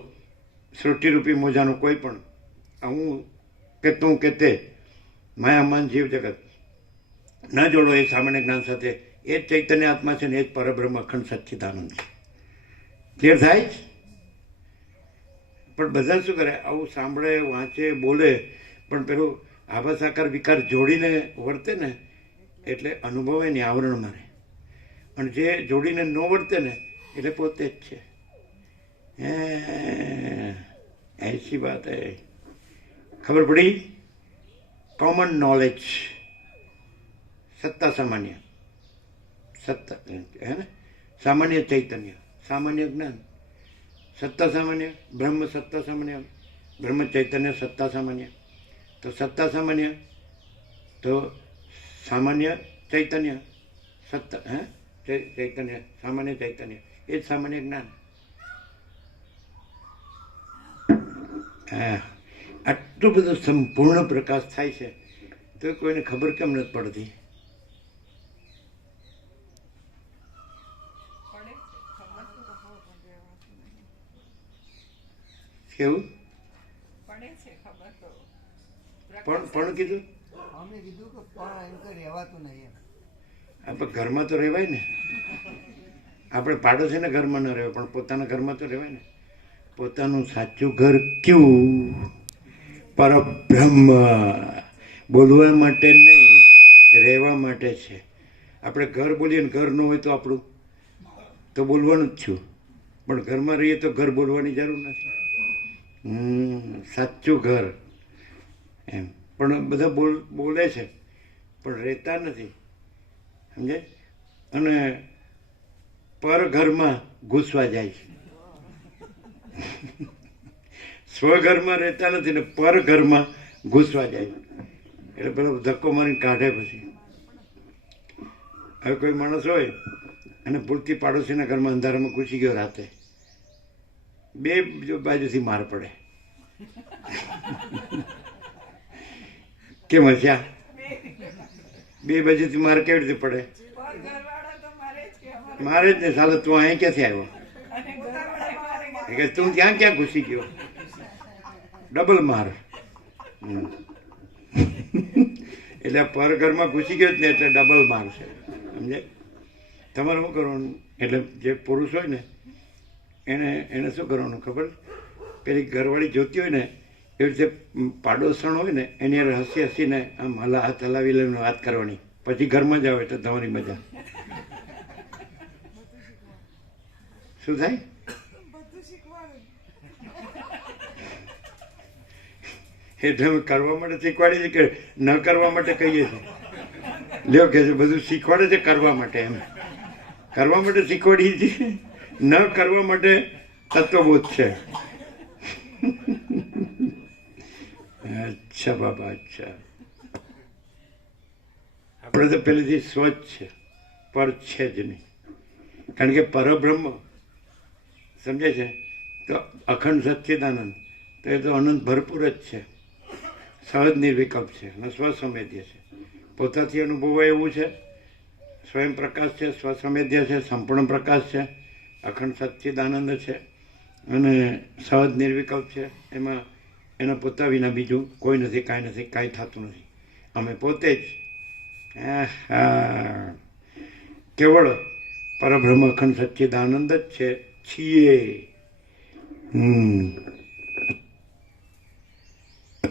સૃષ્ટિરૂપી મોજાનું કોઈ પણ હું કે તું કે તે માયામાન જીવ જગત ન જોડો એ સામાન્ય જ્ઞાન સાથે, એ જ ચૈતન્ય આત્મા છે ને એ જ પરબ્રહ્મ અખંડ સચ્ચિદાનંદ છે. ક્લિયર થાય? પણ બધા શું કરે, આવું સાંભળે, વાંચે, બોલે, પણ પેલું આભાસ આકાર વિકાર જોડીને વર્તે ને એટલે અનુભવે નહીં, આવરણ મારે. અને જે જોડીને ન વર્તે ને એટલે પોતે જ છે. ऐसी बात है. खबर पड़ी? कॉमन नॉलेज, सत्ता सामान्य, सत्ता है ना, सामान्य चैतन्य, सामान्य ज्ञान, सत्ता सामान्य, ब्रह्म सत्ता सामान्य, ब्रह्म चैतन्य सत्ता सामान्य. तो सत्ता सामान्य तो सामान्य चैतन्य, सत्ता है चैतन्य, सामान्य चैतन्य, ये सामान्य ज्ञान. હા, આટલો બધો સંપૂર્ણ પ્રકાશ થાય છે તો કોઈને ખબર કેમ નથી પડતી? કેવું પણ કીધું? આપણે ઘરમાં તો રહેવાય ને, આપણે પાડોશીના ઘરમાં ન રહેવાય પણ પોતાના ઘરમાં તો રહેવાય ને. પોતાનું સાચું ઘર ક્યું? પરબ્રહ્મ. બોલવા માટે નહીં, રહેવા માટે છે. આપણે ઘર બોલીએ ને ઘર ન હોય તો આપણું તો બોલવાનું જ છું, પણ ઘરમાં રહીએ તો ઘર બોલવાની જરૂર નથી. સાચું ઘર એમ. પણ બધા બોલે છે પણ રહેતા નથી, સમજે? અને પર ઘરમાં ઘૂસવા જાય છે. સ્વઘરમાં રહેતા નથી ને પર ઘરમાં ઘૂસવા જાય એટલે પેલો ધક્કો મારીને કાઢે. પછી હવે કોઈ માણસ હોય અને ભૂલથી પાડોશીના ઘરમાં અંધારામાં ઘૂસી ગયો રાતે, બે બાજુથી માર પડે. કેમ હસ્યા? બે બાજુથી માર કેવી રીતે પડે? મારે જ ને, સાલો તું અહીં ક્યાંથી આવ્યો? કે તું ત્યાં ક્યાં ઘૂસી ગયો? ડબલ માર. એટલે પર ઘરમાં ઘૂસી ગયો જ ને એટલે ડબલ માર છે, સમજે? તમારે શું કરવાનું? એટલે જે પુરુષ હોય ને એને શું કરવાનું ખબર? પેલી ઘરવાળી જોતી હોય ને એવી રીતે પાડોશણ હોય ને એની હસી હસીને આમ હાથ હલાવી લઈને વાત કરવાની, પછી ઘરમાં જાવ એટલે તમારી મજા. શું થાય? એટલે અમે કરવા માટે શીખવાડીએ છીએ કે ન કરવા માટે કહીએ છીએ? લ્યો કે છે બધું શીખવાડે છે કરવા માટે, એમ કરવા માટે શીખવાડીએ છીએ, ન કરવા માટે તત્વબોધ છે. અચ્છા બાબા, અચ્છા. આપણે તો પહેલેથી સ્વચ્છ છે, પર છે જ નહીં. કારણ કે પરબ્રહ્મ સમજે છે તો અખંડ સચ્ચિદાનંદ તો એ તો અનંત ભરપૂર જ છે, સહજ નિર્વિકલ્પ છે અને સ્વસંવેદ્ય છે. પોતાથી અનુભવાય એવું છે, સ્વયં પ્રકાશ છે, સ્વસંવેદ્ય છે, સંપૂર્ણ પ્રકાશ છે, અખંડ સચ્ચિદાનંદ છે અને સહજ નિર્વિકલ્પ છે. એમાં એના પોતા વિના બીજું કોઈ નથી, કાંઈ નથી, કાંઈ થતું નથી. અમે પોતે જ. હા, કેવળ પરબ્રહ્મ અખંડ સચ્ચિદાનંદ જ છે છીએ.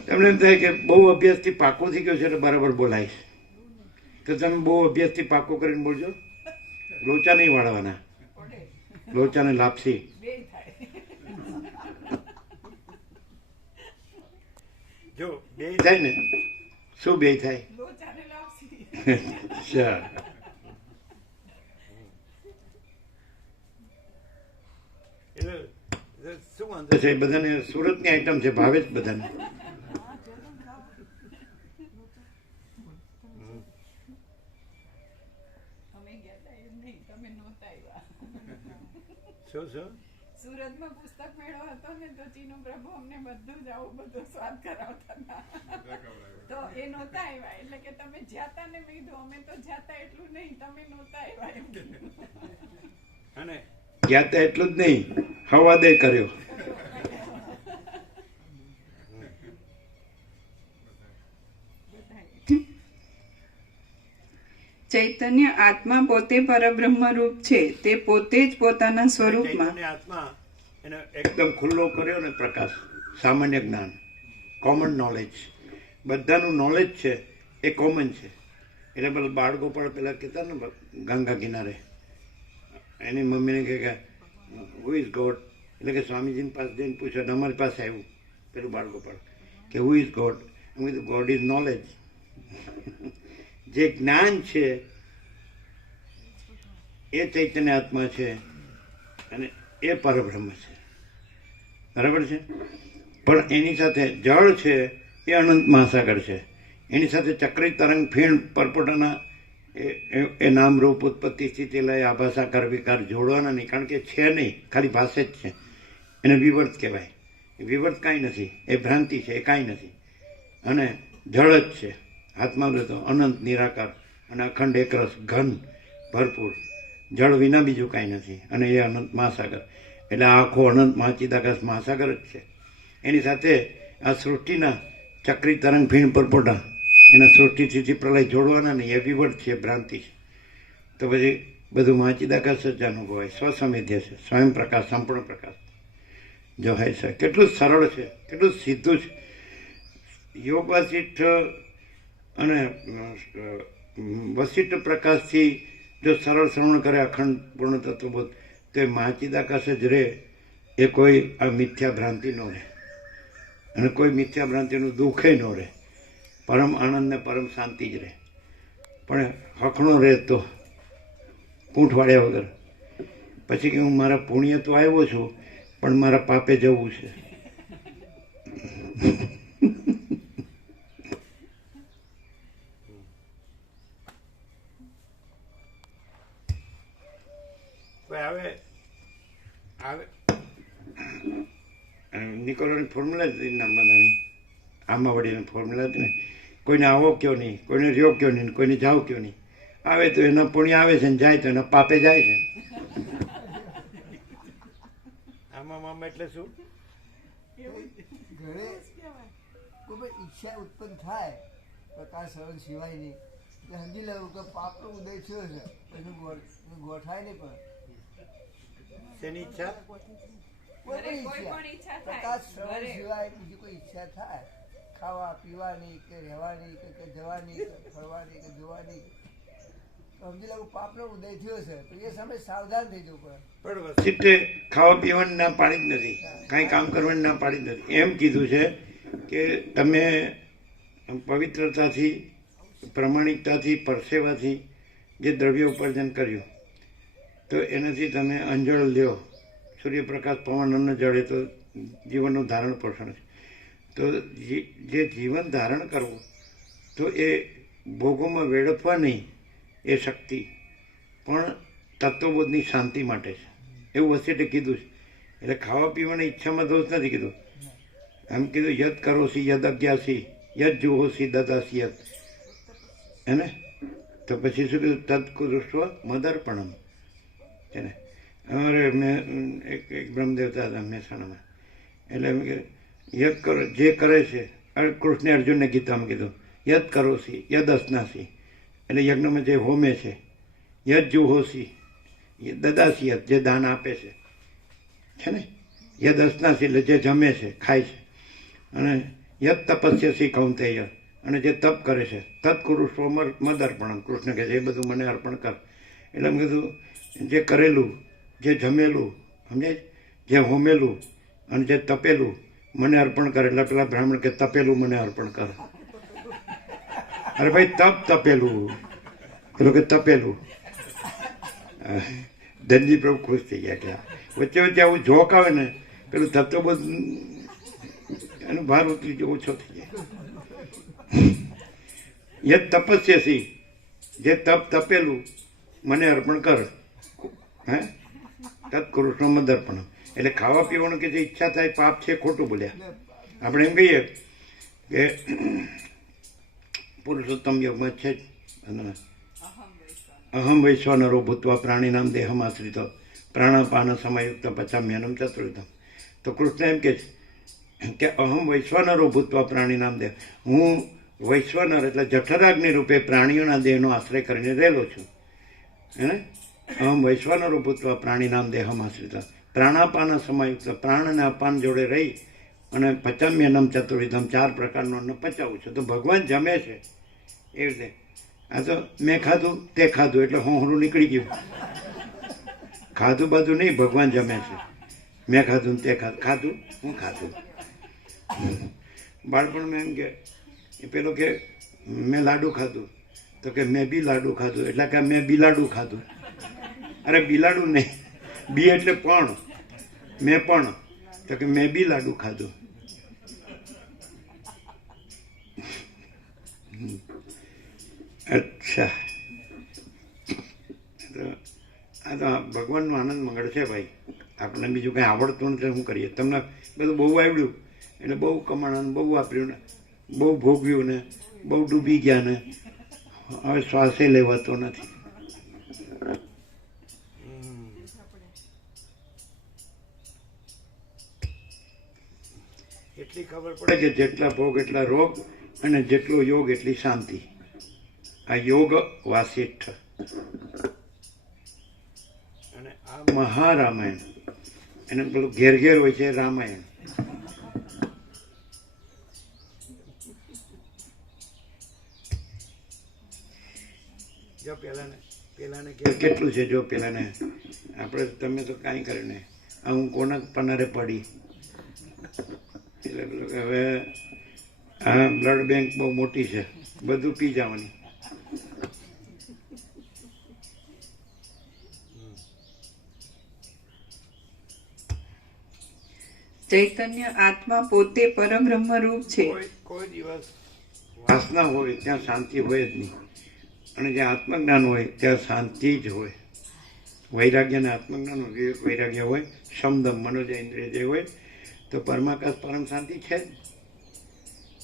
તમને એમ થાય કે બહુ અભ્યાસથી પાકું થઈ ગયું છે એટલે બરાબર બોલાય, તો તમે બહુ અભ્યાસથી પાકું કરીને બોલજો. લોચા નહીં વાળવાના, લોચાને લાપસી. જો બે થાય ને, શું બે થાય? અચ્છા. એટલે શું વાંધો છે બધાને સુરતની આઈટમ છે, ભાવે જ બધાને. શું શું સુરતમાં પુસ્તક મેળો હતો ને તો ચીનુ પ્રભુ અમને બધું જ આવું બધું સ્વાદ કરાવતા હતા. તો એ નહોતા આવ્યા એટલે કે તમે જ્યાતા ને મેં કીધું અમે તો જ્યાતા એટલું નહીં, તમે નહોતા આવ્યા એમ કીધું. અને ગયા તા એટલું જ નહીં, હવાદે કર્યો. ચૈતન્ય આત્મા પોતે પરબ્રહ્મ રૂપ છે. તે પોતે જ પોતાના સ્વરૂપમાં ચૈતન્ય આત્મા એને એકદમ ખુલ્લો કર્યો ને પ્રકાશ. સામાન્ય જ્ઞાન, કોમન નોલેજ, બધાનું નોલેજ છે એ કોમન છે. એટલે પેલા બાળગોપાળ પેલા કહેતા ને ગંગા કિનારે એની મમ્મીને કહે કે હુ ઇઝ ગોડ, એટલે કે સ્વામીજીની પાસે જઈને પૂછ્યું, અમારી પાસે આવ્યું પેલું બાળગોપાળ કે હુ ઇઝ ગોડ. એમ કીધું ગોડ ઇઝ નોલેજ. જે જ્ઞાન છે એ ચૈતન્ય આત્મા છે અને એ પરબ્રહ્મ છે, બરાબર છે. પણ એની સાથે જળ છે એ અનંત મહાસાગર છે. એની સાથે ચક્રી તરંગ ફીણ પરપોટાના એ નામ રૂપ ઉત્પત્તિ સ્થિતિ લય આભાસાકાર વિકાર જોડવાના નહીં, કારણ કે છે નહીં, ખાલી ભાષે જ છે. એને વિવર્ત કહેવાય. વિવર્ત કાંઈ નથી, એ ભ્રાંતિ છે, એ કાંઈ નથી. અને જળ જ છે, હાથમાં લો તો અનંત નિરાકાર અને અખંડ એકરસ ઘન ભરપૂર. જળ વિના બીજું કાંઈ નથી અને એ અનંત મહાસાગર. એટલે આખો અનંત મહાચિદાકાશ મહાસાગર જ છે. એની સાથે આ સૃષ્ટિના ચક્રી તરંગ ફીણ પરપોટા એના સૃષ્ટિથી પ્રલય જોડવાના નહીં, એ વિવર્ત છે, ભ્રાંતિ છે. તો પછી બધું મહાચિદાકાશ જ અનુભવાય. સ્વસંવેદ્ય છે, સ્વયં પ્રકાશ, સંપૂર્ણ પ્રકાશ જો હોય છે. કેટલું સરળ છે, કેટલું સીધું છે. યોગ વાસિષ્ઠ અને વસિષ્ઠ પ્રકાશથી જો સરળ શ્રવણ કરે અખંડ પૂર્ણ તત્વબોધ તો એ મહાચિદાકાશ જ રહે. એ કોઈ આ મિથ્યા ભ્રાંતિ ન રહે અને કોઈ મિથ્યા ભ્રાંતિનું દુઃખે ન રહે. પરમ આનંદ ને પરમ શાંતિ જ રહે. પણ હખણો રહે તો પૂંઠ વાળ્યા વગર પછી કે હું મારા પુણ્ય તો આવ્યો છું પણ મારા પાપે જવું છે. હવે હવે નિકોલની ફોર્મ્યુલા જ નર્મદાની આમાં વળીને ફોર્મ્યુલા જ ને કોઈને આવો કયો નહીં, કોઈને રહ્યો કયો નહીં, કોઈને જાઓ કયો નહીં. આવે તો એના પુણ્ય આવે છે ને જાય તો એના પાપે જાય છે. આમાં મામા એટલે શું? ઘરે કોઈ ઈચ્છા ઉત્પન્ન થાય પ્રકાશ સરણ સિવાયની એટલે સમજી લેવું કે પાપનો ઉદય થયો છે, એનું ગોઠાય નહીં. પણ શેની ઈચ્છા? કોઈ પણ કોઈ પણ ઈચ્છા ઈચ્છા થાય. પ્રકાશ સરણ ઘરે. સિવાય બીજી કોઈ ઈચ્છા થાય, ખાવા પીવાની કે રહેવાની કે જવાની કે ફરવાની કે જોવાની, તો સમજી લેવું પાપનો ઉદય થયો છે. તો એ સમય સાવધાન થઈ જવું પડે. પણ સિત્તે ખાવા પીવાની ના પાડી જ નથી, કાંઈ કામ કરવાની ના પાડી જ નથી. એમ કીધું છે કે તમે પવિત્રતાથી, પ્રમાણિકતાથી, પરસેવાથી જે દ્રવ્ય ઉપાર્જન કર્યું તો એનાથી તમે અંજળ લ્યો. સૂર્યપ્રકાશ, પવન, અન્ન, જળ એ તો જીવનનું ધારણ પોષણ છે. તો જે જીવન ધારણ કરવું તો એ ભોગોમાં વેડફવા નહીં, એ શક્તિ પણ તત્વબોધની શાંતિ માટે છે. એવું વસિષ્ઠે કીધું છે. એટલે ખાવા પીવાની ઈચ્છામાં દોષ નથી કીધું. એમ કીધું યદ કરોસી યદ અજ્ઞાસી યદ જુહોસી દદાસી યદ. હે ને? તો પછી શું કીધું? તદ કુરુષ્વ મદર્પણમ છે ને. અમારે મેં એક બ્રહ્મદેવતા હતા મહેસાણામાં. એટલે એમ કે યદ કરો, જે કરે છે. કૃષ્ણે અર્જુનને ગીતામાં કીધું યદ કરોસી યદ અસનાસી. એટલે યજ્ઞમાં જે હોમે છે યદ જુહોસી, એ દદાસી યદ, જે દાન આપે છે ને, યદ અસનાસી એટલે જે જમે છે, ખાય છે, અને યદ તપસ્યસી કૌંતેય, અને જે તપ કરે છે, તત્કુરુ મદર્પણમ, કૃષ્ણ કહે છે એ બધું મને અર્પણ કર. એટલે મેં કીધું જે કરેલું, જે જમેલું, સમજે, જે હોમેલું અને જે તપેલું મને અર્પણ કર. એટલે પેલા બ્રાહ્મણ કે તપેલું મને અર્પણ કર. અરે ભાઈ તપેલું, પેલું કે તપેલું. ધનજી પ્રભુ ખુશ થઈ ગયા કે વચ્ચે વચ્ચે આવું જોક આવે ને, પેલું તત્વ બધું એનો ભાર ઉતરી ઓછો થઈ જાય. યદ તપસ્યસી, જે તપેલું મને અર્પણ કર. હે તત્કૃષ્ણ મદર્પણ, એટલે ખાવા પીવાનું કે જે ઈચ્છા થાય પાપ છે, ખોટું બોલ્યા. આપણે એમ કહીએ કે પુરુષોત્તમ યોગમાં છે જ, અહમ વૈશ્વાનરો ભૂતવા પ્રાણીનામ દેહમ આશ્રિત પ્રાણાપાન સમયુક્ત પચામ્યનમ ચતુર્વિધમ. તો કૃષ્ણ એમ કે છે કે અહમ વૈશ્વાનરો ભૂતવા પ્રાણીનામ દેહ, હું વૈશ્વાનર એટલે જઠરાગ્નિ રૂપે પ્રાણીઓના દેહનો આશ્રય કરીને રહેલો છું. હે અહમ વૈશ્વાનરો ભૂતવા પ્રાણીનામ દેહમ આશ્રિત પ્રાણાપાન સમયુક્ત, પ્રાણ અને અપાન જોડે રહી અને પચામ્યનમ ચતુર્વિધમ, 4 પ્રકારનું અન્ન પચાવું છું. તો ભગવાન જમે છે એ રીતે. આ તો મેં ખાધું તે ખાધું એટલે હોંહરું નીકળી ગયું. ખાધું બાધું નહીં, ભગવાન જમે છે. મેં ખાધું તે ખાધું હું ખાધું. બાળપણમાં એમ કે પેલો કે મેં લાડુ ખાધું, તો કે મેં બી લાડુ ખાધું, એટલે કે મેં બિલાડુ ખાધું. અરે બિલાડું નહીં, બી એટલે પણ, મેં પણ, તો કે મેં બી લાડુ ખાધું. અચ્છા, આ તો ભગવાનનો આનંદ મંગળ છે ભાઈ. આપણને બીજું કંઈ આવડતું નથી, શું કરીએ? તમને બધું બહુ આવડ્યું એટલે બહુ કમાણા, બહુ વાપર્યું ને, બહુ ભોગવ્યું ને, બહુ ડૂબી ગયા ને, હવે શ્વાસે લેવાતો નથી. એટલી ખબર પડે કે જેટલા ભોગ એટલા રોગ, અને જેટલો યોગ એટલી શાંતિ. આ યોગ વાસિષ્ઠ અને આ મહારામાયણ, એને પેલું ઘેર ઘેર હોય છે રામાયણ. જો પેલાને કેટલું છે, જો પેલાને આપણે તમે તો કાંઈ કર્યું નહીં, આ હું કોના પનારે પડી. એટલે હવે આ બ્લડ બેંક બહુ મોટી છે, બધું પી જવાની. ચૈતન્ય આત્મા પોતે પરબ્રહ્મ રૂપ છે. કોઈ દિવસ વાસના હોય ત્યાં શાંતિ હોય જ નહીં, અને જ્યાં આત્મજ્ઞાન હોય ત્યાં શાંતિ જ હોય. વૈરાગ્ય અને આત્મજ્ઞાન વિવેક વૈરાગ્ય હોય, સમદમ મનોજ ઇન્દ્રિય જે હોય, તો પરમાકાશ પરમ શાંતિ છે જ.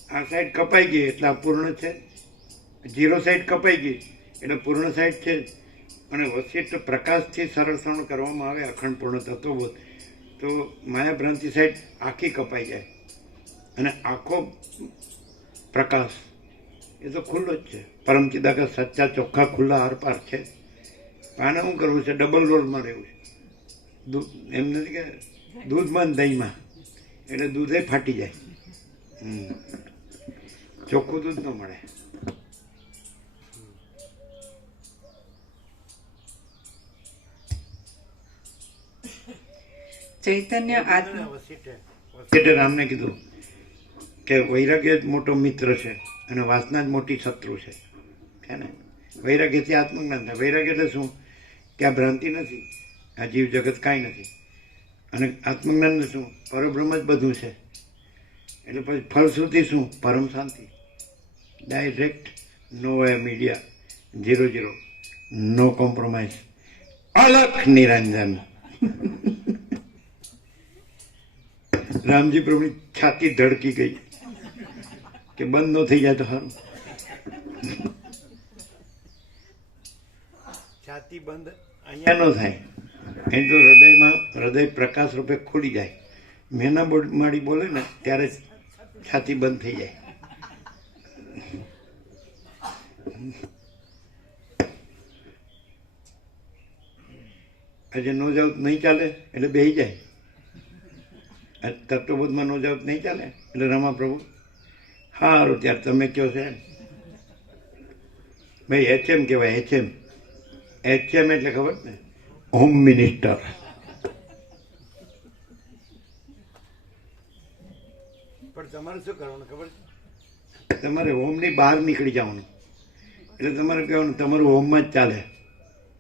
આ સાઈડ કપાઈ ગઈ એટલે અપૂર્ણ છે, 0 સાઈડ કપાઈ ગઈ એટલે પૂર્ણ સાઈડ છે. અને વશિષ્ઠ પ્રકાશથી સરળસણ કરવામાં આવે અખંડ પૂર્ણ તત્વબોધ, તો માયા ભ્રાંતિ સાઈડ આખી કપાઈ જાય, અને આખો પ્રકાશ એ તો ખુલ્લો જ છે. પરમ ચિદાકાશ સચ્ચા ચોખ્ખા ખુલ્લા આરપાર છે. આને શું કરવું છે? ડબલ રોલમાં રહેવું છે. એમ નથી કે દૂધમાં ને દહીંમાં, એટલે દૂધે ફાટી જાય. ચોખ્ખું દૂધ ન મળે. ચૈતન્ય આત્મા વશિષ્ઠે રામને કીધું કે વૈરાગ્ય જ મોટો મિત્ર છે અને વાસના જ મોટી શત્રુ છે. ને વૈરાગ્યથી આત્મજ્ઞાન થાય. વૈરાગ્ય એટલે શું? કે આ ભ્રાંતિ નથી, આ જીવ જગત કાંઈ નથી. અને આત્મજ્ઞાન શું? પરબ્રહ્મ જ બધું છે. એટલે પછી ફલશ્રુતિ શું? પરમ શાંતિ. ડાયરેક્ટ, નો મીડિયા, 0-0, નો કોમ્પ્રોમાઇઝ, અલખ નિરંજન. રામજી પ્રભુની છાતી ધડકી ગઈ કે બંધ ન થઈ જાય તો સારું. છાતી બંધ અહીંયા ન થાય, અહીં તો હૃદયમાં, હૃદય પ્રકાશ રૂપે ખુલી જાય. મેના માડી બોલે ને ત્યારે છાતી બંધ થઈ જાય. આજે નો જાવ તો નહીં ચાલે એટલે બેસી જાય. આ તત્વબોધમાં નો જાવ તો નહીં ચાલે એટલે રમા પ્રભુ સારું ત્યારે તમે કહો છો એમ. ભાઈ HM કહેવાય. HM એટલે ખબર ને, હોમ મિનિસ્ટર. પણ તમારે શું કરવાનું ખબર છે? તમારે હોમની બહાર નીકળી જવાનું. એટલે તમારે કહેવાનું તમારું હોમમાં જ ચાલે.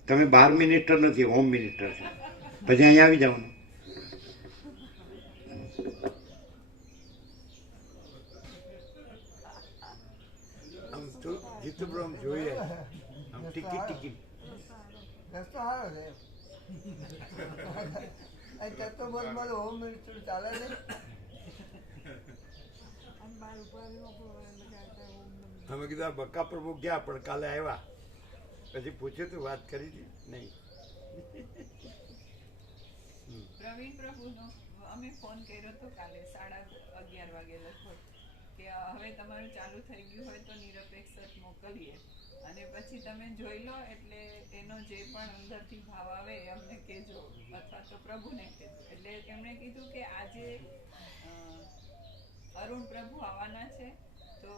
તમે 12 મિનિસ્ટર નથી, હોમ મિનિસ્ટર છે. પછી અહીંયા આવી જવાનું. આમ તો જીતુભાઈ આમ જોઈએ આમ ટીકી રસ્તો સારો છે અહીં તત્વબોધમાં તો હોમ મિનિસ્ટર ચાલે છે. અમે કીધું આ બકા પ્રભુ ગયા પણ કાલે આવ્યા, પછી પૂછ્યું તું વાત કરી હતી નહીં. પ્રવીણ પ્રભુનો અમે ફોન કર્યો હતો કાલે 11:30 વાગે લગભગ કે હવે તમારું ચાલુ થઈ ગયું હોય તો નિરપેક્ષ મોકલીએ અને પછી તમે જોઈ લો એટલે એનો જે પણ અંદરથી ભાવ આવે એ અમને કહેજો અથવા તો પ્રભુને કહેજો. એટલે એમણે કીધું કે આજે અરુણ પ્રભુ આવવાના છે તો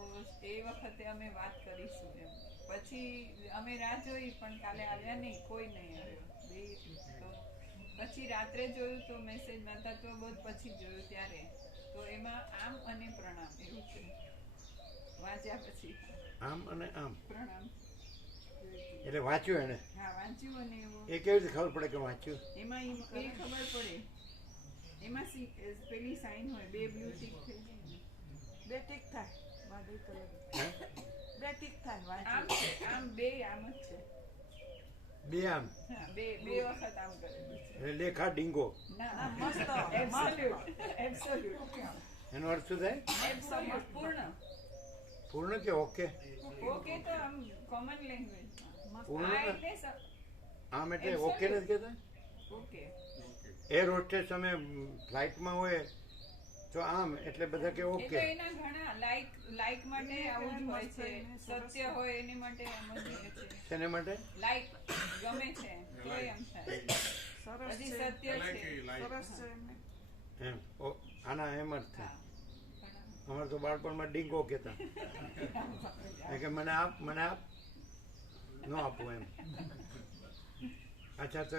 એ વખતે અમે વાત કરીશું એમ. પછી અમે રાહ જોઈ પણ કાલે આવ્યા નહીં, કોઈ નહીં આવ્યો. તો પછી રાત્રે જોયું તો મેસેજ નતા તો બહુ પછી જોયું ત્યારે તો એમાં આમ અને પ્રણામ એવું છે. વાંચ્યા પછી આમ અને આમ પ્રણામ એટલે વાંચ્યું એને. હા વાંચ્યું અને એવું એ કેવી રીતે ખબર પડે કે વાંચ્યું? એમાં એ ખબર પડે એમાં પેલી સાઈન હોય, 2 બ્લુ ટીક થઈ જાય ને 2 ટીક થાય વાદળી કલર 2 ટીક થાય આમ છે, આમ 2 આમ જ છે. બે આમ હા 2 વખત આમ કરેલું છે. એટલે લેખા ડીંગો ના મસ્ત એબ્સોલ્યુટ એનો અર્થ શું થાય? એબ્સોલ્યુટ પૂર્ણ પૂર્ણ કે ઓકે? ઓકે તો આમ કોમન લેંગ્વેજ પૂર્ણ આ તો- એટલે આમ એટલે ઓકે નથી કહેતા? ઓકે એર હોસ્ટેસ અમે ફ્લાઇટમાં હોય તો આમ એટલે બધા કે એ તો ઓકે. એના ઘણા લાઈક માટે આવું જ હોય છે, સત્ય હોય એની માટે એમ જ હોય છે. શેને માટે? લાઈક ગમે છે તો એમ થાય પછી સત્ય છે. એમ આના એમ જ થાય. હા અમારે તો બાળપણમાં ડીંગો કહેતા કે મને આપ ન આપવું એમ. અચ્છા તો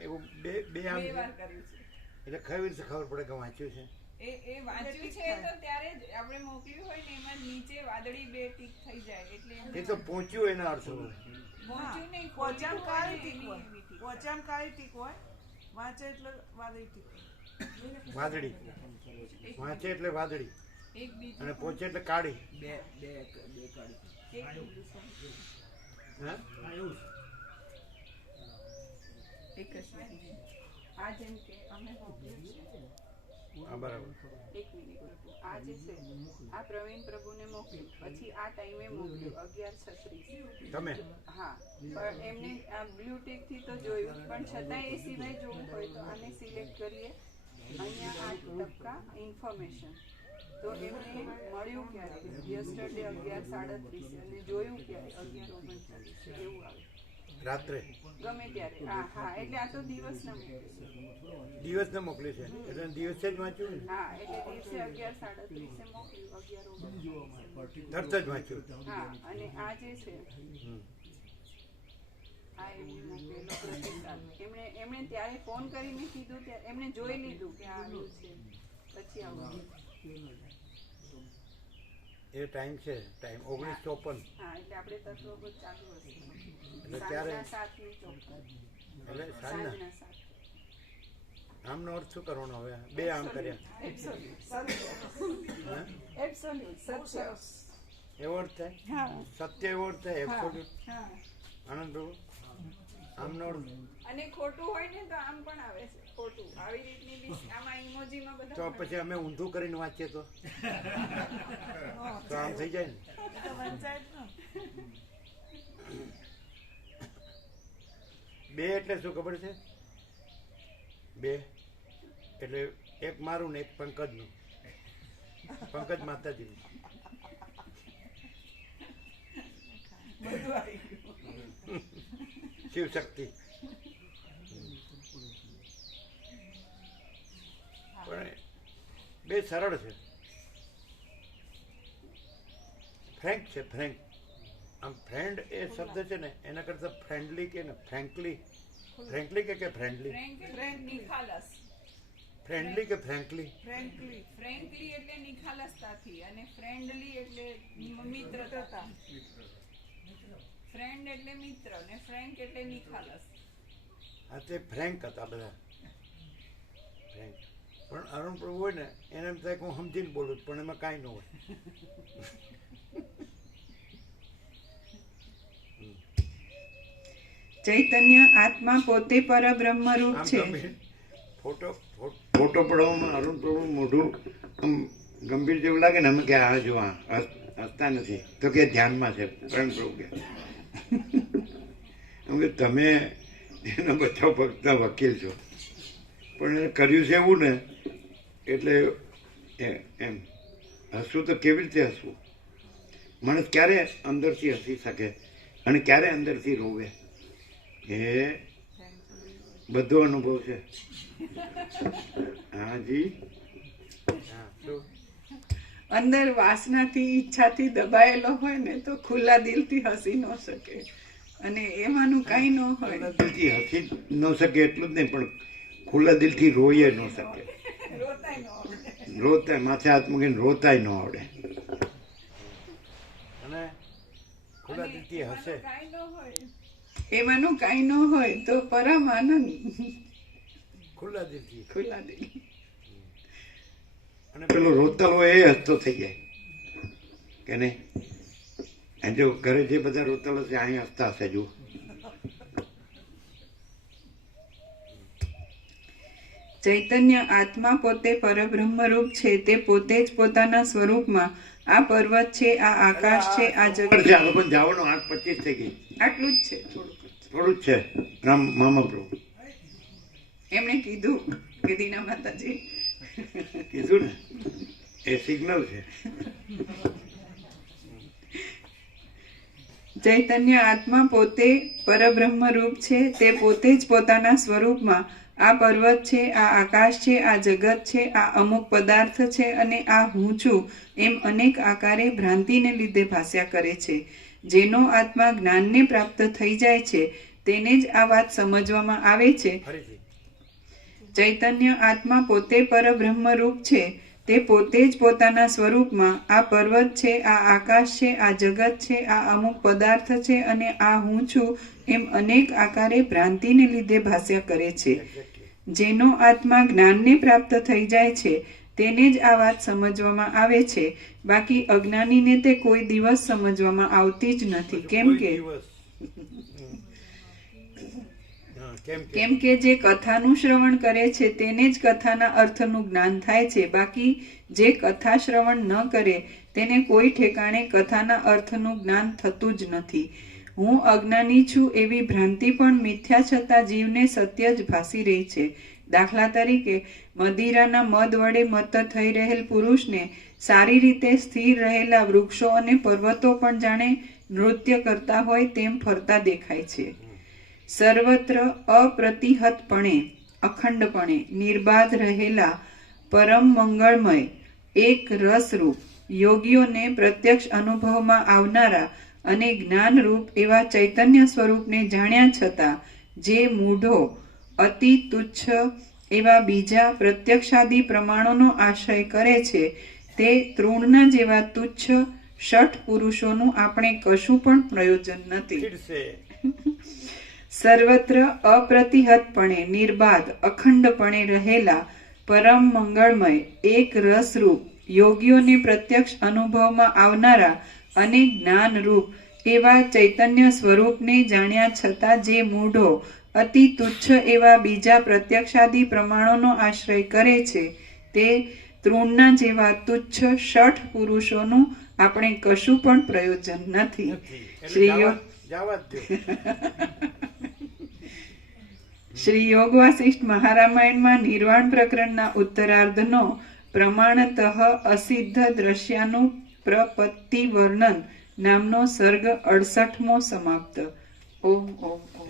એવું બે આમ 2 વાર કર્યું છે. એટલે કઈ રીતે ખબર પડે કે વાંચ્યું છે? એ વાંચ્યું છે તો ત્યારે જ આપણે મોકલ્યું હોય ને એમાં નીચે વાદળી 2 ટીક થઈ જાય એટલે એમ એ તો પહોંચ્યું એના અર્થ હોય. પહોંચ્યું નહીં, પોચામ ખોલ્યું કાળી હોય ને ટીક હોય, એની એવી ટીક. પોચામ કાળી ટીક હોય, વાંચે એટલે વાદળી ટીક. વાદળી વાંચે એટલે વાદળી એક બીજું અને પહોંચે એટલે કાળી. એક હા એક જ મિનિટ. આ જેમ કે અમે મોકલ્યું છે હા બરાબર. એક મિનિટ પ્રભુ આ જે છે આ પ્રવીણ પ્રભુને મોકલ્યું પછી આ ટાઈમે મોકલ્યું 11:36 તમે હા પણ એમને આ બ્લુ ટીક થી તો જોયું પણ છતાં એ સિવાય જોવું હોય તો આને સિલેક્ટ કરીએ અહીંયા 8% ઇન્ફોર્મેશન તો એમને મળ્યું ક્યારે યસ્ટરડે 11:37 અને જોયું ક્યારે 11:39 એવું આવે રાત્રે ગમે ત્યારે. હા એટલે આ તો દિવસના મોકલ્યું છે. દિવસને મોકલી છે એટલે દિવસે જ વાંચ્યું ને? હા એટલે દિવસે 11:37 મોકલ્યું 11:39 તરત જ વાંચ્યું. હા અને આ જે છે હમ. આ એમને મોકલેલો પ્રતિસાદ એમણે ત્યારે ફોન કરીને કીધું ત્યારે એમણે જોઈ લીધું કે આ આવ્યું છે પછી આવું એ ટાઈમ છે, ટાઈમ 19:54 હા એટલે આપણે તત્વબોધ ચાલુ હશે એટલે ત્યારે સાંજના 7:54 એટલે સાંજના સાંજના 7 આમનો અર્થ શું કરવાનો હવે? બે આમ કર્યા હા? એબ્સોલ્યુટ સત્ય એવો અર્થ થાય? હા સત્ય એવો અર્થ થાય? એબ્સોલ્યુટ હા આનંદ પ્રભુ આમનો અર્થ અને ખોટું હોય ને તો આમ પણ આવે છે ખોટું આવી રીતની બી આમાં ઇમોજીમાં તો બધા પછી અમે ઊંધું કરીને વાંચીએ તો આમ થઈ જાય ને. તો વંચાય જ ને. બે એટલે શું ખબર છે? બે એટલે એક મારું ને એક પંકજનું. પંકજ માતાજીનું. બધું આવી ગયું શિવ શક્તિ. બે સરળ છે. ફ્રેન્ક છે, ફ્રેન્ક. આમ ફ્રેન્ડ એ શબ્દ છે ને એના કરતાં ફ્રેન્ડલી કે ને ફ્રેન્કલી, ફ્રેન્કલી કે ફ્રેન્ડલી, ફ્રેન્ક નિખાલસ. ફ્રેન્ડલી કે ફ્રેન્કલી, ફ્રેન્કલી ફ્રેન્કલી એટલે નિખાલસતાથી અને ફ્રેન્ડલી એટલે મિત્રતા. ફ્રેન્ડ એટલે મિત્ર ને ફ્રેન્ક એટલે નિખાલસ. આ તે ફ્રેન્ક હતા બધા, ફ્રેન્ક. પણ અરુણ પ્રભુ હોય ને એને એમ થાય કે હું સમજીને બોલું છું, પણ એમાં કાંઈ ન હોય. ચૈતન્ય આત્મા પોતે પરબ્રહ્મ રૂપ આમ છે. ગંભીર ફોટો પડાવવામાં અરુણ પ્રભુ મોઢું આમ ગંભીર જેવું લાગે ને, અમે કે આ જો આ હસતા નથી, તો કે ધ્યાનમાં છે. અરુણ પ્રભુ કે એમ કે તમે એનો બચાવ ભક્તના વકીલ છો, પણ એને કર્યું છે એવું ને એટલે એમ હસવું તો કેવી રીતે હસવું? માણસ ક્યારે અંદરથી હસી શકે અને ક્યારે અંદરથી રોવે એ બધો અનુભવ છે. હાજી, હા. શું અંદર વાસનાથી ઈચ્છાથી દબાયેલો હોય ને તો ખુલ્લા દિલથી હસી ન શકે, અને એમાંનું કાંઈ ન હોય. ખુલ્લા દિલથી હસી ન શકે એટલું જ નહીં, પણ ખુલ્લા દિલથી રોઈએ ન શકે. રોતા માથે હાથ મૂકીને રોતાય ન આવડે, અને ખુલ્લા દિલથી હસે. કાંઈ ન હોય. એમાંનું કાંઈ ન હોય તો પરમ આનંદ. ખુલ્લા દિલથી. ખુલ્લા દિલ. અને પેલો રોતલો એ હસતો થઈ જાય કે નહીં? અને જો ઘરે જે બધા રોતલો છે અહીં હસતા હશે. જુઓ, ચૈતન્ય આત્મા પોતે પરબ્રહ્મ રૂપ છે. તે પોતે જ પોતાના સ્વરૂપમાં આ પર્વત છે, આ આકાશ છે, આ પણ જગત. છે આ લોકો જવાનું 8:25 થઈ ગઈ. આટલું જ છે, થોડું જ છે. રામ મામા પ્રભુ એમણે કીધું કે દીના માતાજી કીધું ને, એ સિગ્નલ છે. ચૈતન્ય આત્મા પોતે પરબ્રહ્મ રૂપ છે. તે પોતે જ પોતાના સ્વરૂપમાં આ પર્વત છે, આ આકાશ છે, આ જગત છે, આ અમુક પદાર્થ છે અને આ હું છું એમ અનેક આકારે ભ્રાંતિને લીધે ભાસ્યા કરે છે. જેનો આત્મા જ્ઞાનને પ્રાપ્ત થઈ જાય છે તેને જ આ વાત સમજવામાં આવે છે. ફરીથી ચૈતન્ય આત્મા પોતે પરબ્રહ્મ રૂપ છે. તે પોતે જ પોતાના સ્વરૂપમાં આ પર્વત છે, આ આકાશ છે, આ જગત છે, આ અમુક પદાર્થ છે અને આ હું છું એમ અનેક આકારે ભ્રાંતિને લીધે ભાસ્યા કરે છે. જેનો આત્મા જ્ઞાનને પ્રાપ્ત થઈ જાય છે તેને જ આ વાત સમજવામાં આવે છે. બાકી અજ્ઞાનીને તે કોઈ દિવસ સમજવામાં આવતી જ નથી. કેમ કે જે કથાનું શ્રવણ કરે છે તેને જ કથાના અર્થનું જ્ઞાન થાય છે. બાકી જે કથા શ્રવણ ન કરે તેને કોઈ ઠેકાણે કથાના અર્થનું જ્ઞાન થતું જ નથી. હું અજ્ઞાની છું એવી ભ્રાંતિ પણ મિથ્યા છતાં જીવને સત્ય જ ભાસી રહી છે. દાખલા તરીકે મદિરાના મદ વડે મત્ત થઈ રહેલ પુરુષને સારી રીતે સ્થિર રહેલા વૃક્ષો અને પર્વતો પણ જાણે નૃત્ય કરતા હોય તેમ ફરતા દેખાય છે. સર્વત્ર અપ્રતિહતપણે અખંડપણે નિર્બાધ રહેલા પરમ મંગળમય એક રસરૂપ યોગીઓને પ્રત્યક્ષ અનુભવમાં આવનારા અને જ્ઞાનરૂપ એવા ચૈતન્ય સ્વરૂપને જાણ્યા છતાં જે મૂઢો અતિ તુચ્છ એવા બીજા પ્રત્યક્ષાદી પ્રમાણોનો આશ્રય કરે છે તે તૃણના જેવા તુચ્છ ષઠ પુરુષોનું આપણે કશું પણ પ્રયોજન નથી. સર્વત્ર અપ્રતિહતપણે નિર્બાધ અખંડપણે રહેલા પરમ મંગળમય એક રસરૂપ યોગીઓને પ્રત્યક્ષ અનુભવમાં આવનારા અને જ્ઞાનરૂપ એવા ચૈતન્ય સ્વરૂપને જાણ્યા છતાં જે મૂઢો અતિ તુચ્છ એવા બીજા પ્રત્યક્ષાદી પ્રમાણોનો આશ્રય કરે છે તે તૃણના જેવા તુચ્છ ષઠ પુરુષોનું આપણે કશું પણ પ્રયોજન નથી. શ્રી યોગ વાસિષ્ઠ મહારામાયણમાં નિર્વાણ પ્રકરણના ઉત્તરાર્ધનો પ્રમાણતઃ અસિદ્ધ દ્રશ્યાનું પ્રપત્તિ વર્ણન નામનો સર્ગ 68મો સમાપ્ત. ઓમ ઓમ ઓમ.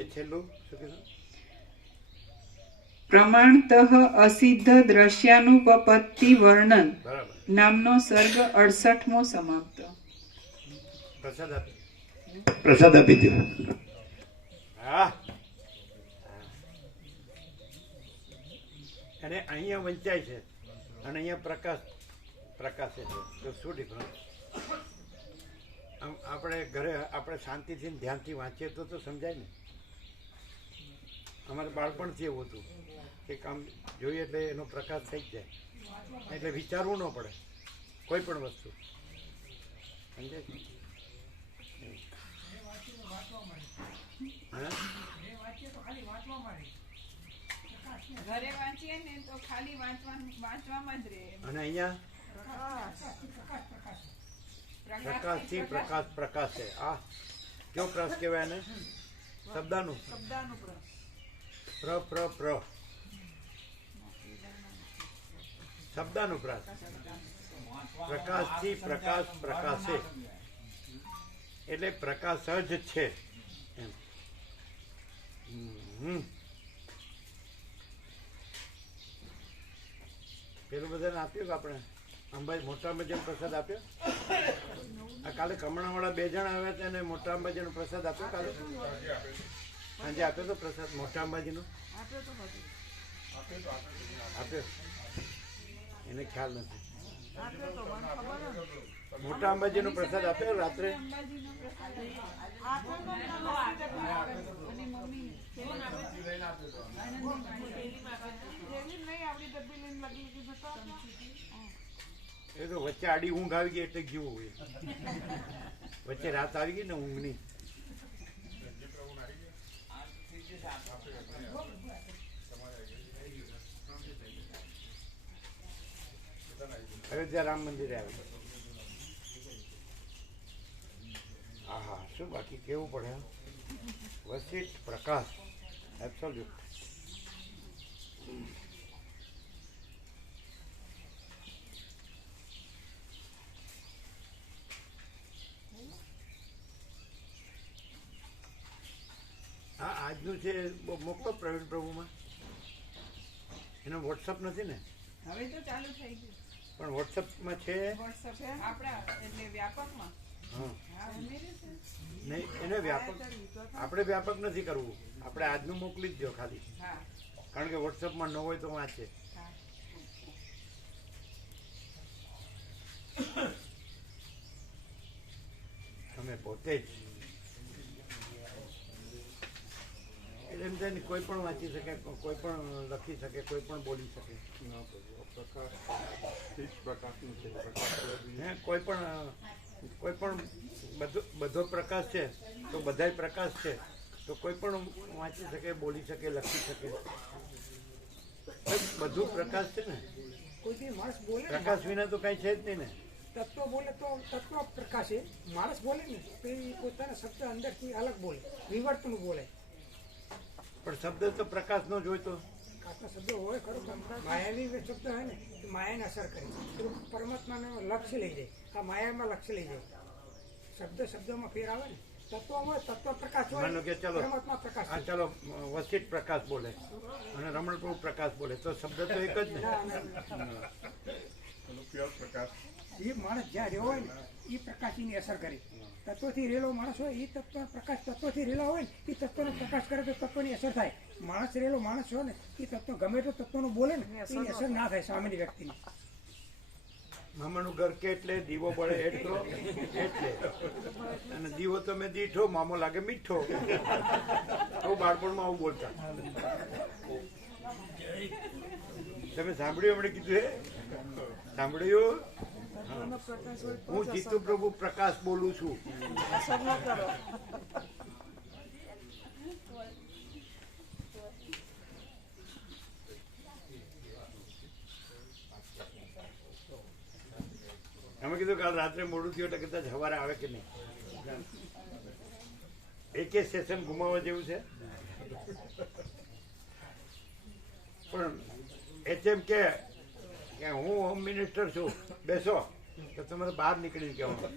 પ્રમાણતઃ અસિદ્ધ દ્રશ્યાનુપપત્તિ વર્ણન બરાબર. નામનો સર્ગ 68મો સમાપ્ત. પ્રસાદ આપી. પ્રસાદ આપી દો. હા. અને અહીંયા વંચાય છે અને અહીંયા પ્રકાશે છે, તો શું ડિફરન્સ? આમ આપણે ઘરે આપણે શાંતિથી ને ધ્યાનથી વાંચીએ તો સમજાય ને. અમારે બાળપણથી એવું હતું કે કામ જોઈએ એટલે એનો પ્રકાશ થઈ જ જાય, એટલે વિચારવું ન પડે કોઈ પણ વસ્તુ. સમજાય? હા. ઘરે વાંચીએ ને તો ખાલી વાંચવામાં જ રહે. અને અહીંયા પ્રકાશથી પ્રકાશ છે. આ કયો પ્રકાશ કહેવાય ને? શબ્દાનું પ્ર શબ્દાનું પ્રકાશથી પ્રકાશે એટલે પ્રકાશ જ છે એમ. પેલું બધાને આપ્યું કે આપણે અંબાજી મોટા અંબાજીનો પ્રસાદ આપ્યો? આ કાલે કમણાવાળા 2 જણ આવ્યા હતા અને મોટા અંબાજીનો પ્રસાદ આપ્યો કાલે સાંજે આપ્યો તો પ્રસાદ મોટા અંબાજીનો આપ્યો? એને ખ્યાલ નથી. મોટા અંબાજીનો પ્રસાદ આપ્યો રાત્રે? એ તો વચ્ચે આડી ઊંઘ આવી ગઈ એટલે જીવું હોય. વચ્ચે રાત આવી ગઈ ને ઊંઘની. અયોધ્યા રામ મંદિરે આવે. હા, શું બાકી કેવું પડે? વસિષ્ઠ પ્રકાશ એબ્સોલ્યુટ. હા, આજનું છે મોકલો પ્રવીણ પ્રભુમાં. એનો વોટ્સઅપ નથી ને? હવે તો ચાલુ થઈ ગયું. પણ વોટ્સઅપમાં છે. વોટ્સઅપ આપણા એટલે વ્યાપકમાં. હા, નહીં એને વ્યાપક આપણે વ્યાપક નથી કરવું. આપણે આજનું મોકલી જ દો ખાલી, કારણ કે વોટ્સઅપમાં ન હોય તો વાંચે. તમે પોતે જ એટલે એમ થાય ને કોઈ પણ વાંચી શકે, કોઈ પણ લખી શકે, કોઈ પણ બોલી શકે. હે કોઈ પણ બધો પ્રકાશ છે તો બધાય પ્રકાશ છે, તો કોઈ પણ વાંચી શકે, બોલી શકે, લખી શકે. બધું પ્રકાશ છે ને. કોઈ બી માણસ બોલે પ્રકાશ વિના તો કઈ છે જ નહીં ને. તત્વ બોલે તો તત્વ પ્રકાશે. માણસ બોલે ને તો એ પોતાના શબ્દ અંદરથી અલગ બોલે, વિવર્તન બોલે. પણ શબ્દ તો પ્રકાશ નો જોઈતો. પ્રકાશના શબ્દો હોય ખરો, માયાવી શબ્દ હોય ને તો માયાને અસર કરે. પરમાત્માને લક્ષ્ય લઈ જાય, આ માયામાં લક્ષ્ય લઈ જાય. શબ્દોમાં ફેર આવે ને. તત્વમાં તત્વ પ્રકાશ હોય, માનો કે ચલો પરમાત્મા પ્રકાશ. હા, ચાલો વસિષ્ઠ પ્રકાશ બોલે અને રમણ પ્રભુ પ્રકાશ બોલે, તો શબ્દ તો એક જ ને. એ માણસ જ્યાં રહ્યો હોય ને એ પ્રકાશની અસર કરે. તત્વથી રેલો માણસ હોય એ તત્વ પ્રકાશ તત્વથી રેલો હોય ને એ તત્વનો પ્રકાશ કરે તો તત્વની અસર થાય. માણસ રેલો માણસ હોય ને એ તત્વ ગમે તો તત્વનું બોલે ને એની અસર ના થાય સામેની વ્યક્તિની. મામાનું ઘર કે એટલે દીવો બળે એટલો એટલે, અને દીવો તો મેં દીઠો, મામો લાગે મીઠો. તો બાળપણમાં આવું બોલતા. તમે સાંભળ્યું? હમણાં કીધું હે સાંભળ્યું? હું જીતુ પ્રભુ પ્રકાશ બોલું છું. અમે કીધું કાલ રાત્રે મોડું થયું એટલે કદાચ સવારે આવે કે નહીં. એક સેશન ગુમાવવા જેવું છે. પણ એમ કે હું હોમ મિનિસ્ટર છું, બેસો, તો તમારે બહાર નીકળીને કહેવાનું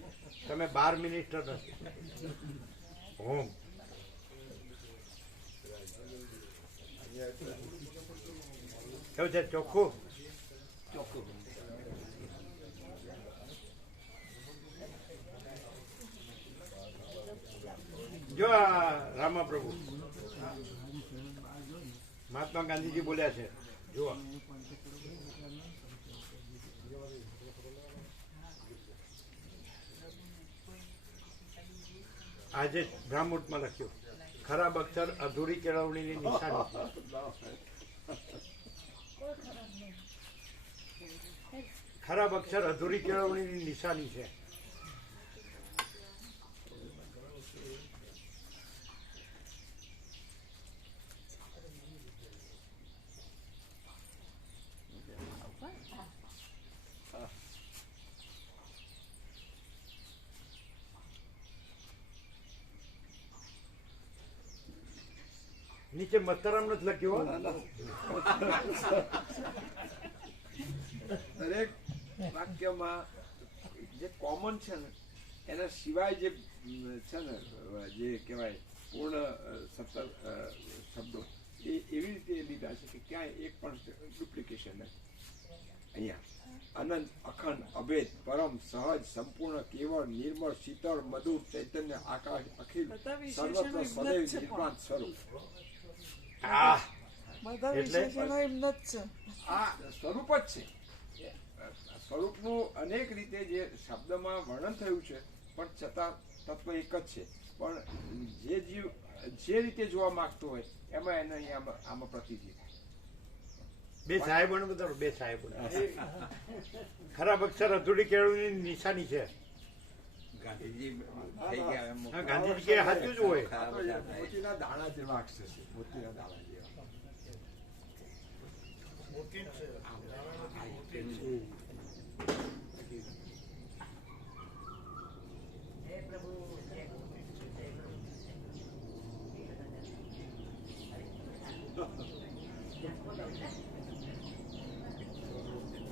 તમે 12 મિનિસ્ટર નથી, હોમ. કેવું છે ચોખ્ખું? જો આ રામા પ્રભુ મહાત્મા ગાંધીજી બોલ્યા છે, જુઓ. આજે બ્રાહ્મણમાં લખ્યું, ખરાબ અક્ષર અધૂરી કેળવણીની નિશાની છે. ખરાબ અક્ષર અધૂરી કેળવણીની નિશાની છે. નીચે મસ્તરામ નથી લખ્યું હો. દરેક વાક્યમાં જે કોમન છે ને એના સિવાય જે છે ને જે કહેવાય પૂર્ણ સત્તર શબ્દો એ એવી રીતે લીધા છે કે ક્યાંય એક પણ ડુપ્લિકેશન નથી. અહીંયા અનંત, અખંડ, અભેદ, પરમ, સહજ, સંપૂર્ણ, કેવળ, નિર્મળ, શીતળ, મધુર, ચૈતન્ય, આકાશ, અખિલ, સર્વત્ર સદૈવ નિર્વાણ સ્વરૂપ. બધા વિશેષણો એમનો જ છે. આ સ્વરૂપ જ છે. સ્વરૂપનું અનેક રીતે જે શબ્દમાં વર્ણન થયું છે, પણ છતાં તત્વ એક જ છે. પણ જે જીવ જે રીતે જોવા માંગતો હોય એમાં એને અહીંયા આમાં પ્રતિથી બે સાહેબોને બતાવો, બે સાહેબો. ખરાબ અક્ષર અધૂરી કેળવણીની નિશાની છે. ગાંધીજી કે સાચું જ હોય. મોતીના દાણા જેવા અક્ષર છે, મોતીના દાણા જેવા.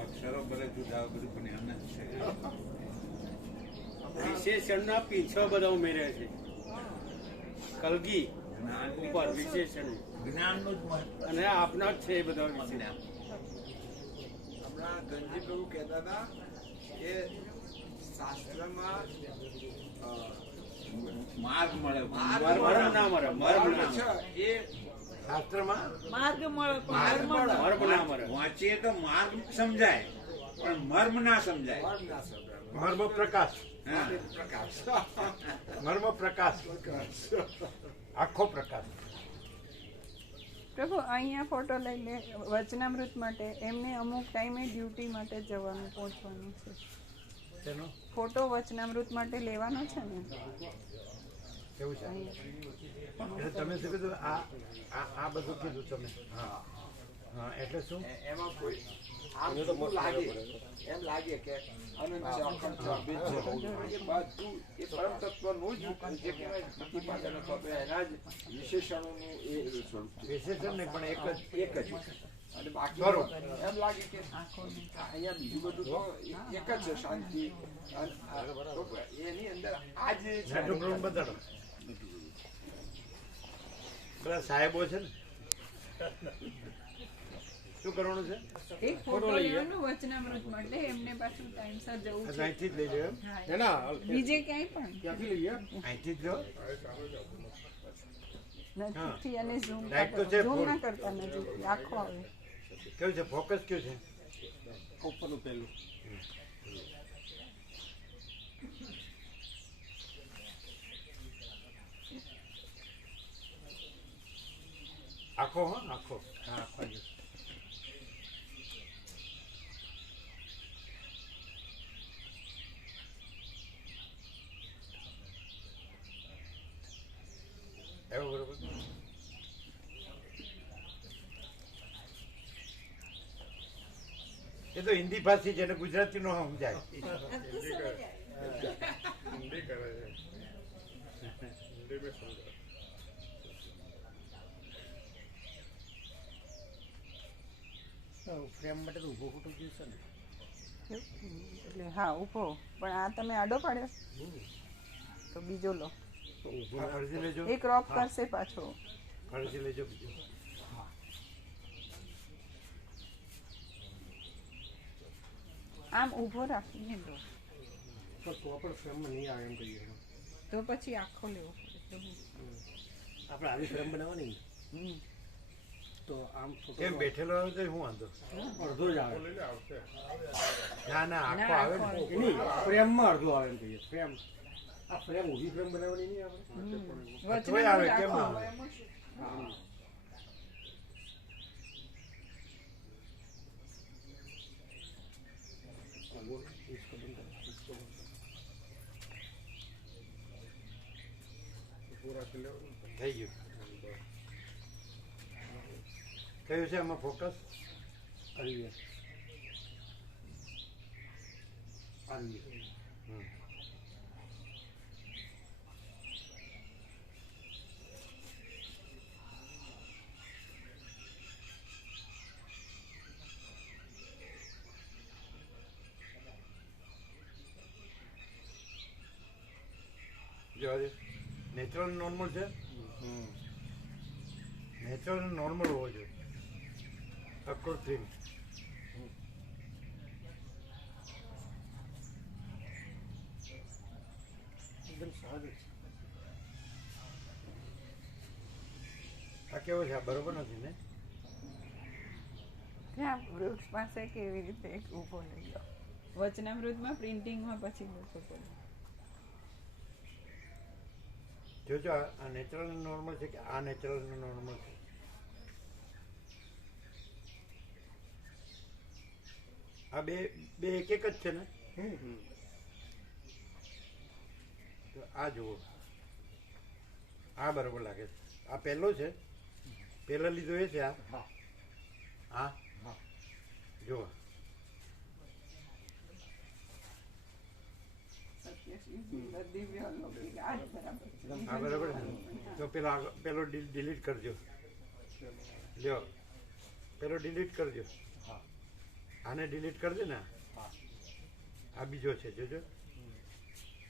અક્ષરો ભલે જુદા બધું પણ એમ જ છે. વિશેષણના પીછો બધા ઉમેર્યા છે. કલગી ઉપર વિશેષણ જ્ઞાનનું જ મહત્વ. અને આપના જ છે એ બધા વિશેષણ. હમણાં ધનજી પ્રભુ કહેતા હતા કે શાસ્ત્રમાં માર્ગ મળે, મર્મ ના મળે, મર્મ ના મળે. એ શાસ્ત્રમાં માર્ગ મળે પણ માર્ગ મર્મ ના. મર્મ ના મળે. વાંચીએ તો માર્ગ સમજાય પણ મર્મ ના સમજાય. મર્મ ના સમજાય. મર્મ પ્રકાશ, હા. પ્રકાશ. મર્મ પ્રકાશ, આખો પ્રકાશ. પ્રભુ અહીંયા ફોટો લઈ લે. વચનામૃત માટે એમને અમુક ટાઈમે ડ્યુટી માટે જવાનું પહોંચવાનું છે. તેનો ફોટો વચનામૃત માટે લેવાનો છે ને. કેવું છે? એટલે તમે શું કીધું? આ બધું કીધું તમે. હા હા. એટલે શું? એમાં કોઈ આમ શું લાગે એમ લાગે કે અનંત છે, અખંડ છે, અભેદ છે. એ બધું એ પરમ તત્વનું જ જે કહેવાય પ્રતિપાદન અથવા તો એના જ વિશેષણોનું એ સ્વરૂપ છે. વિશેષણ નહીં પણ એક જ. અને બાકી સ્વરૂપ. એમ લાગે કે અહીંયા બીજું બધું તો એક જ છે, શાંતિ. અને તો એની અંદર આ જે છે નાટુ પ્રભુ બતાડો. પેલા સાહેબો છે ને, શું કરવાનું છે? એક ફોટો લેવાનો વચનામૃત માટે એમને પાછું ટાઈમસર જવું છે. અહીંથી જ લઈ લો. બીજે ક્યાંય પણ અહીંથી જ લો. નજીકથી અને ઝૂમ લાઈટ તો છે ઝૂમ ના full. કરતા નજીકથી આખો આવે. કેવું છે? ફોકસ કેવું છે? ઉપરનું પેલું આખો, હા આખો. હા આખો જ. એવું બરોબર. એ તો હિન્દી ભાષી છે, એને ગુજરાતી નો સમજાય. હિન્દી કરે છે, હિન્દી મેં સમજા. પ્રેમ માટે તો ઉભો ફોટો જોઈશે ને. એટલે હા ઊભો. પણ આ તમે આડો પાડ્યો તો બીજો લો. હા, ફરીથી લેજો. એ ક્રોપ કરશે પાછો. ફરીથી લેજો બીજો. આમ ઊભો રાખીને દો પણ તો પણ ફ્રેમમાં નહીં આવે એમ કહીએ તો પછી આખો લેવો પડે. આપણે આવી ફ્રેમ બનાવવાની ને તો આમ કેમ બેઠેલો આવે તો શું વાંધો? અડધો જ આવે ના ના આખો આવે ને. નહીં ફ્રેમમાં અડધો આવે એમ કહીએ ફ્રેમ આ ફ્રેમ ઊભી ફ્રેમ બનાવવાની નહીં આપણે તોય આવે કેમ ના આવે? થઈ ગયું. કયું છે આમાં ફોકસ? આવી ગયા આવી ગયા જો નેચરલ નોર્મલ છે. નેચરલ નોર્મલ હોવો જોઈએ. અક્રોસ થ્રીમ એકદમ સહજ છે આ કેવો છે? આ બરોબર નથી ને? ત્યાં વૃક્ષ પાસે કેવી રીતે એક ઊભો લઈ ગયો વચનામૃતમાં પ્રિન્ટિંગમાં પછી મૂકો પડે. જોજો આ નેચરલ નોર્મલ છે કે આ નેચરલ નોર્મલ છે? આ બે બે એક એક જ છે ને? તો આ જુઓ, આ બરોબર લાગે છે. આ પહેલો છે, પહેલો લીધો એ છે. આ હા જુઓ આ બરાબર છે. તો પેલો ડિલીટ કરજો. લ્યો પેલો ડિલીટ કરજો. આને ડિલીટ કરજો ને. આ બીજો છે જોજો.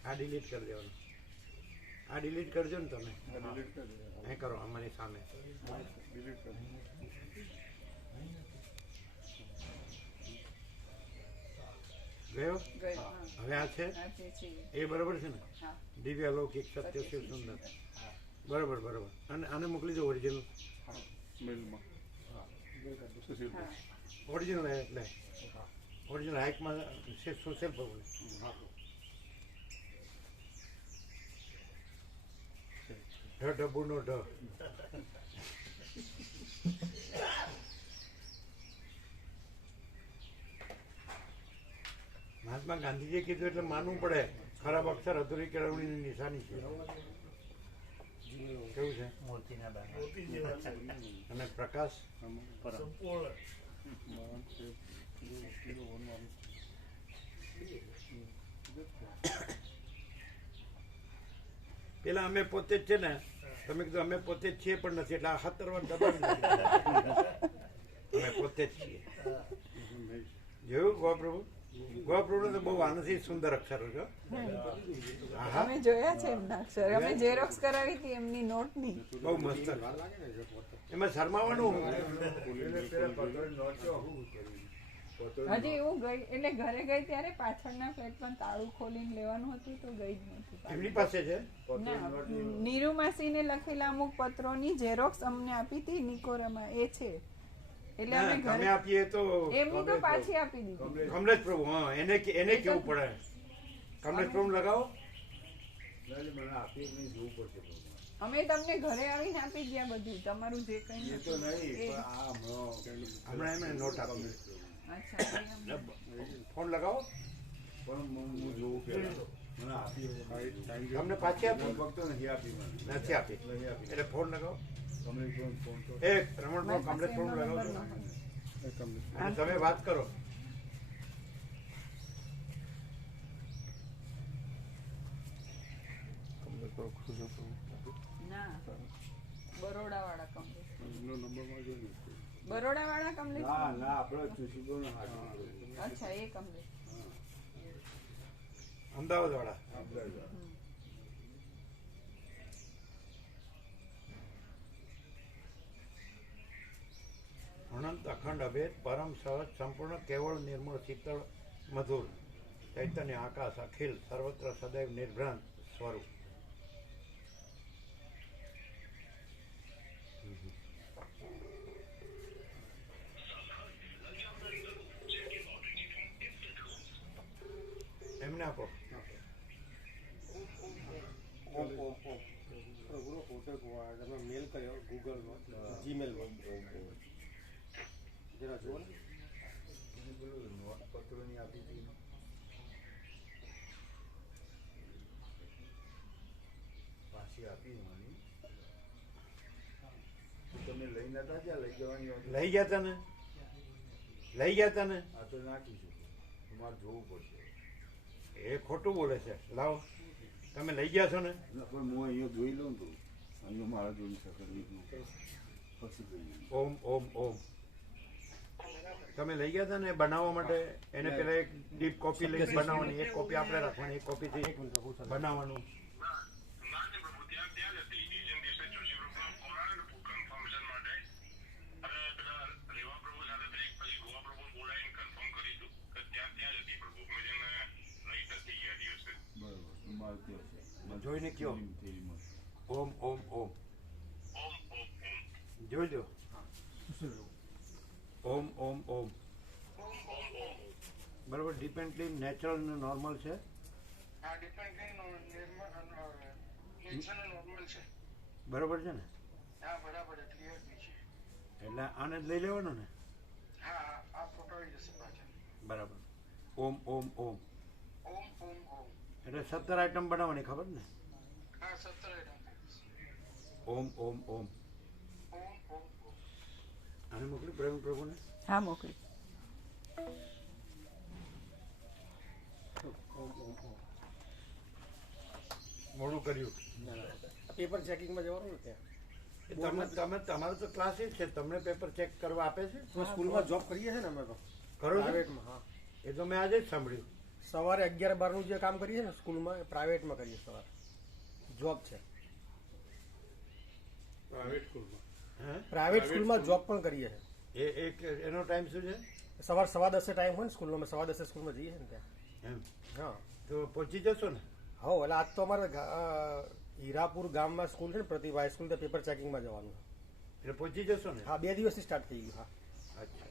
આ ડિલીટ કરી દેવાનો. આ ડિલીટ કરજો ને તમે. અહીં કરો અમારી સામે. ગયો? હવે આ છે એ બરોબર છે ને? દિવ્ય અલૌકિક સત્ય શિવ સુંદર. બરોબર બરોબર. અને આને મોકલી દો ઓરિજિનલ. ઓરિજિનલ એટલે ઓરિજિનલ હાઇકમાં છે સોશિયલ પબ્લિક. ઢ ડબ્બુનો ઢ. મહાત્મા ગાંધીજીએ કીધું એટલે માનવું પડે. ખરાબ અક્ષર અધૂરી કેળવણીની નિશાની છે. કેવું છે? અને પ્રકાશ પેલા અમે પોતે જ છે ને, તમે કીધું અમે પોતે જ છીએ પણ નથી, એટલે આ હતરવા દબાણ અમે પોતે જ છીએ. જોયું ગોપ્રભુ? ગોપ્રભુ તો બહુ આનંદથી સુંદર અક્ષરો છે. અમે જોયા છે એમના અક્ષર. અમે ઝેરોક્સ કરાવી હતી એમની નોટની. બહુ મસ્ત. એમાં શરમાવાનું હજી એવું ગઈ એટલે ઘરે ગઈ ત્યારે પાછળના ફ્લેટમાં તાળું ખોલીને લેવાનું હતું તો ગઈ જ નથી. એમની પાસે છે ના, નીરુ માસીને લખેલા અમુક પત્રોની ઝેરોક્સ અમને આપી હતી નિકોરામાં. એ છે એટલે અમે તમે આપીએ તો એમની તો પાછી આપી દીધી. કમલેશ પ્રભુ. હા એને કેવું પડે. કમલેશ પ્રભુ લગાવો. અમે તમને ઘરે આવીને આપી ગયા બધું તમારું જે કઈ હમણાં એમને નોટ આપી. અચ્છા ફોન લગાવો. તમને પાછી આપી નથી આપી એટલે ફોન લગાવો. એક રમણ પ્રભુ કમલેશ પ્રભુ લગાવો અને તમે વાત કરો. ના બરોડા વાળા કમલેશ. બરોડા વાળા કમલેશ. અચ્છા એ કમલેશ. અમદાવાદ વાળા. અનંત અખંડ અભેદ પરમ સહજ સંપૂર્ણ કેવળ નિર્મળ શીતળ મધુર ચૈતન્ય આકાશ અખિલ સર્વત્ર સદૈવ નિર્ભ્રાંત સ્વરૂપ. એમને આપો. ગુરુ હોટલ તમે મેલ કર્યો ગૂગલમાં જીમેલમાં જરા જુઓ ને પત્રોની આપી હતી પાછી આપી મને તમે લઈ નતા ત્યાં લઈ જવાની લઈ ગયા તા ને લઈ ગયા તા ને આ તો નાખીશું તમારે જોવું પડશે. એ ખોટું બોલે છે. લાવો તમે લઈ ગયા છો ને. પણ હું અહીંયા જોઈ લઉં તો અહીંયા મારા જોઈ શકે પછી ઓમ ઓમ ઓમ તમે લઈ ગયા હતા ને બનાવવા માટે એને પેલા એક ડીપ કોપી લઈને બનાવવાની, એક કોપી આપણે રાખવાની, એક કોપીથી બનાવવાનું. જોઈને કયો ઓમ ઓમ ઓમ જોઈ લો. ઓમ ઓમ ઓમ બરાબર. ડિપેન્ડલી નેચરલ ને નોર્મલ છે. બરાબર છે ને. એટલે આને જ લઈ લેવાનો ને. બરાબર. ઓમ ઓમ ઓમ એટલે 17 આઈટમ બનાવવાની, ખબર ને. ઓમ ઓમ ઓમ આને મોકલી પ્રભુને. હા મોકલી. મોડું કર્યું. પેપર ચેકિંગમાં જવાનું ને ત્યાં તમે તમારો તો ક્લાસ જ છે, તમને પેપર ચેક કરવા આપે છે. સ્કૂલમાં જોબ કરીએ છીએ ને અમે તો કરો છો? પ્રાઇવેટમાં. હા, એ તો મેં આજે જ સાંભળ્યું. સવારે 11-12 નું જે કામ કરીએ ને સ્કૂલમાં એ પ્રાઇવેટમાં કરીએ. સવારે જોબ છે પ્રાઇવેટ સ્કૂલમાં જોબ પણ કરીએ છીએ. એનો ટાઈમ શું છે? સવાર 10:15 ટાઈમ હોય ને સ્કૂલમાં, 10:15 સ્કૂલમાં જઈએ ને ત્યાં. એમ હા તો પહોંચી જશો ને. હો એટલે આજ તો અમારે હીરાપુર ગામમાં સ્કૂલ છે ને પ્રતિભા હાઈસ્કૂલ, ત્યાં પેપર ચેકિંગમાં જવાનું. એટલે પહોંચી જશો ને. હા, 2 દિવસથી સ્ટાર્ટ થઈ ગયું. હા, અચ્છા.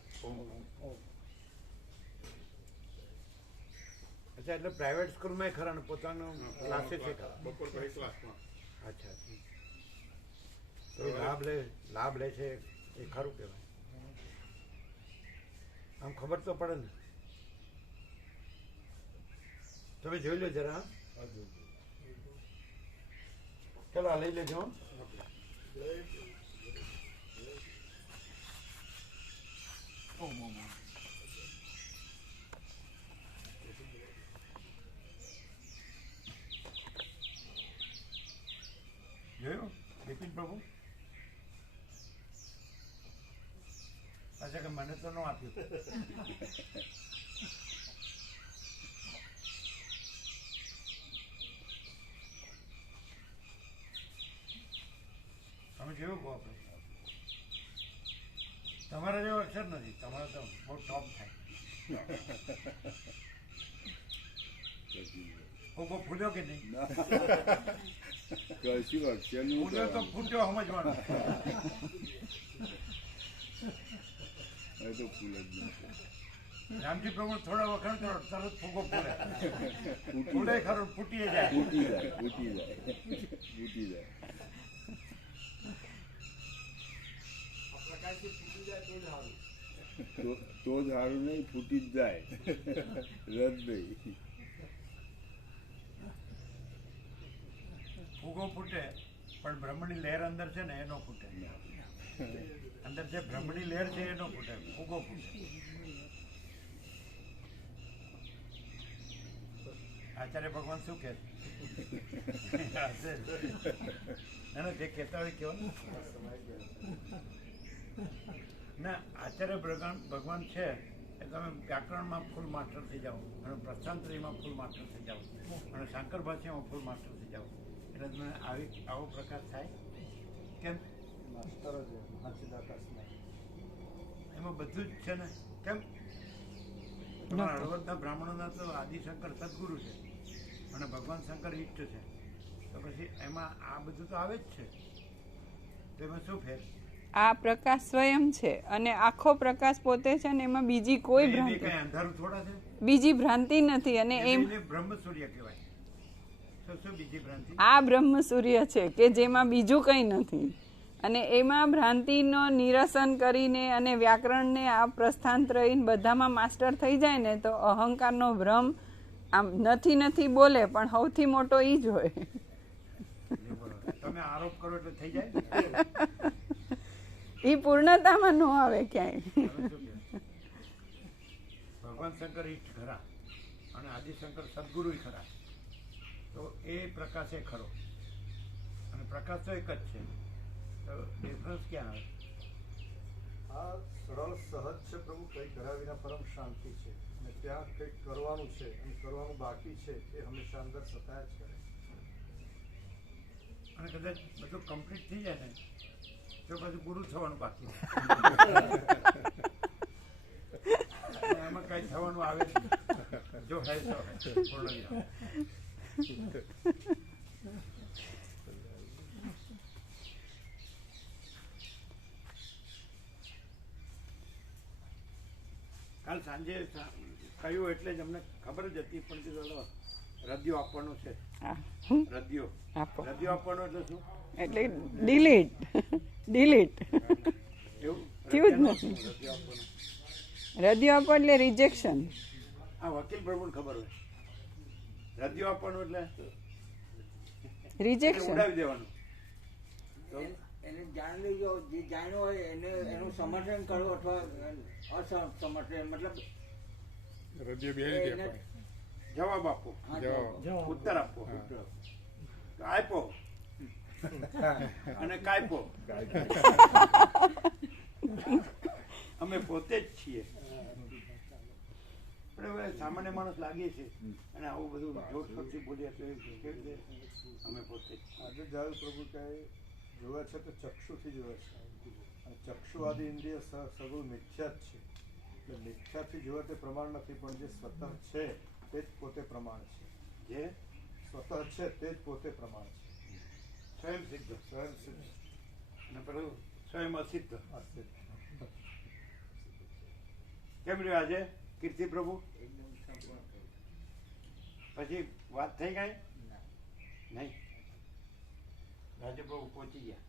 અચ્છા, એટલે પ્રાઇવેટ સ્કૂલમાં ખરા ને પોતાનું ક્લાસીસ છે ખરા? બપોર પછી ક્લાસમાં. અચ્છા, તો લાભ લે છે એ ખરું કહેવાય. આમ ખબર તો પડે ને. તમે જોઈ લો જરા. ચલો આ લઈ લેજો. જોયું બિપિન પ્રભુ? અચ્છા, કે મને તો ન આપ્યું. તમે જોયું કહો આપણે. તમારા જેવો અક્ષર નથી, તમારે તો બહુ ટોપ થાય. ફૂગો ફૂલ્યો કે નહીં? ફૂલ્યો તો ફૂટ્યો સમજવાનું. રામજી પ્રભુ થોડા વખત તરત ફૂગો ફૂલે. ફૂલે ખરું, ફૂટી જાય. તો જ સારું નહીં, ફૂટી જ જાય. રદ નહીં. ફૂગો ફૂટે પણ બ્રહ્મની લહેર અંદર છે ને એનો ફૂટે. અંદર જે બ્રહ્મની લહેર છે એનો ફૂટે, ફૂગો ફૂટે. આચાર્ય ભગવાન શું કહે? ના જે કહેતા હોય કેવો ના. આચાર્ય ભગવાન છે એ તમે વ્યાકરણમાં ફૂલ માસ્ટર થઈ જાઓ, અને પ્રશાંતરીમાં ફૂલ માસ્ટર થઈ જાઓ, અને શાંકર ભાષામાં ફૂલ માસ્ટર થઈ જાઓ. એટલે તમે આવો પ્રકાર થાય કેમ? એમાં બધું જ છે ને. કેમ તમારા હળવદના બ્રાહ્મણોના તો આદિશંકર સદગુરુ છે અને ભગવાન શંકર ઈષ્ટ છે, તો પછી એમાં આ બધું તો આવે જ છે, તો એમાં શું ફેર? આ પ્રકાશ સ્વયં છે અને આખો પ્રકાશ પોતે છે ને એમાં બીજી કોઈ એ ભ્રાંતિ કઈ અંધારું થોડા છે? બીજી ભ્રાંતિ નથી. અને એમ એને બ્રહ્મ સૂર્ય કહેવાય. શું બીજી ભ્રાંતિ? આ બ્રહ્મ સૂર્ય છે કે જેમાં બીજું કંઈ નથી અને એમાં ભ્રાંતિનો નિરસન કરીને અને વ્યાકરણને આ પ્રસ્થાંતરહીન બધામાં માસ્ટર થઈ જાય ને તો અહંકારનો ભ્રમ આમ નથી બોલે પણ સૌથી મોટો ઈ જ હોય. તમે આરોપ કરો એટલે થઈ જાય. ઈ પૂર્ણતામાં ન આવે ક્યાંય. ભગવાન શંકર ઈષ્ટ ખરા અને આદિશંકર સદગુરુ ખરા, તો એ પ્રકાશ એ ખરો અને પ્રકાશ તો એક જ છે, તો ડિફરન્સ ક્યાં આવે? આ સરળ સહજ છે પ્રભુ, કંઈ કર્યા વિના પરમ શાંતિ છે અને ત્યાં કંઈક કરવાનું છે અને કરવાનું બાકી છે એ હંમેશા અંદર સતાય જ કરે. અને કદાચ બધું કમ્પ્લીટ થઈ જાય ને તો પછી પૂરું થવાનું બાકી એમાં કઈ થવાનું આવે જો હે તો પૂર્ણ વિરામ. કાલ સાંજે કહ્યું એટલે જ અમને ખબર જ હતી, પણ કીધું રદિયો આપવાનો છે. રદિયો આપવાનો એટલે શું? એટલે ડિલીટ એવું થયું જ નથી. રદિયો આપો એટલે રિજેક્શન. આ વકીલ પ્રભુને ખબર હોય. રદિયો આપવાનો એટલે રિજેક્શન. ઉડાવી દેવાનું. એને જાણી લેજો, જે જાણ્યું હોય એને એનું સમર્થન કરો અથવા અસમર્થન, મતલબ જવાબ આપો, ઉત્તર આપો, આપ્યો અને કાપ્યો. અમે પોતે જ છીએ, પણ હવે સામાન્ય માણસ લાગીએ છીએ અને આવું બધું જોર પરથી બોલીએ તો અમે પોતે જ. આજે જ્યારે પ્રભુ કહે જોવે છે તો ચક્ષુથી જોવે છે અને ચક્ષુ આદિ ઇન્દ્રિય સગુણ મિથ્યા જ છે, એટલે મિથ્યાથી જોવે તે પ્રમાણ નથી, પણ જે સ્વતઃ છે તે જ પોતે પ્રમાણ છે. જે સ્વતઃ છે તે જ પોતે પ્રમાણ છે. સ્વયં સિદ્ધ અને પેલું સ્વયં અસિદ્ધ. કેમ રહ્યું આજે કીર્તિ પ્રભુ? પછી વાત થઈ ગઈ નહીં? રાજુ પ્રભુ પહોંચી ગયા.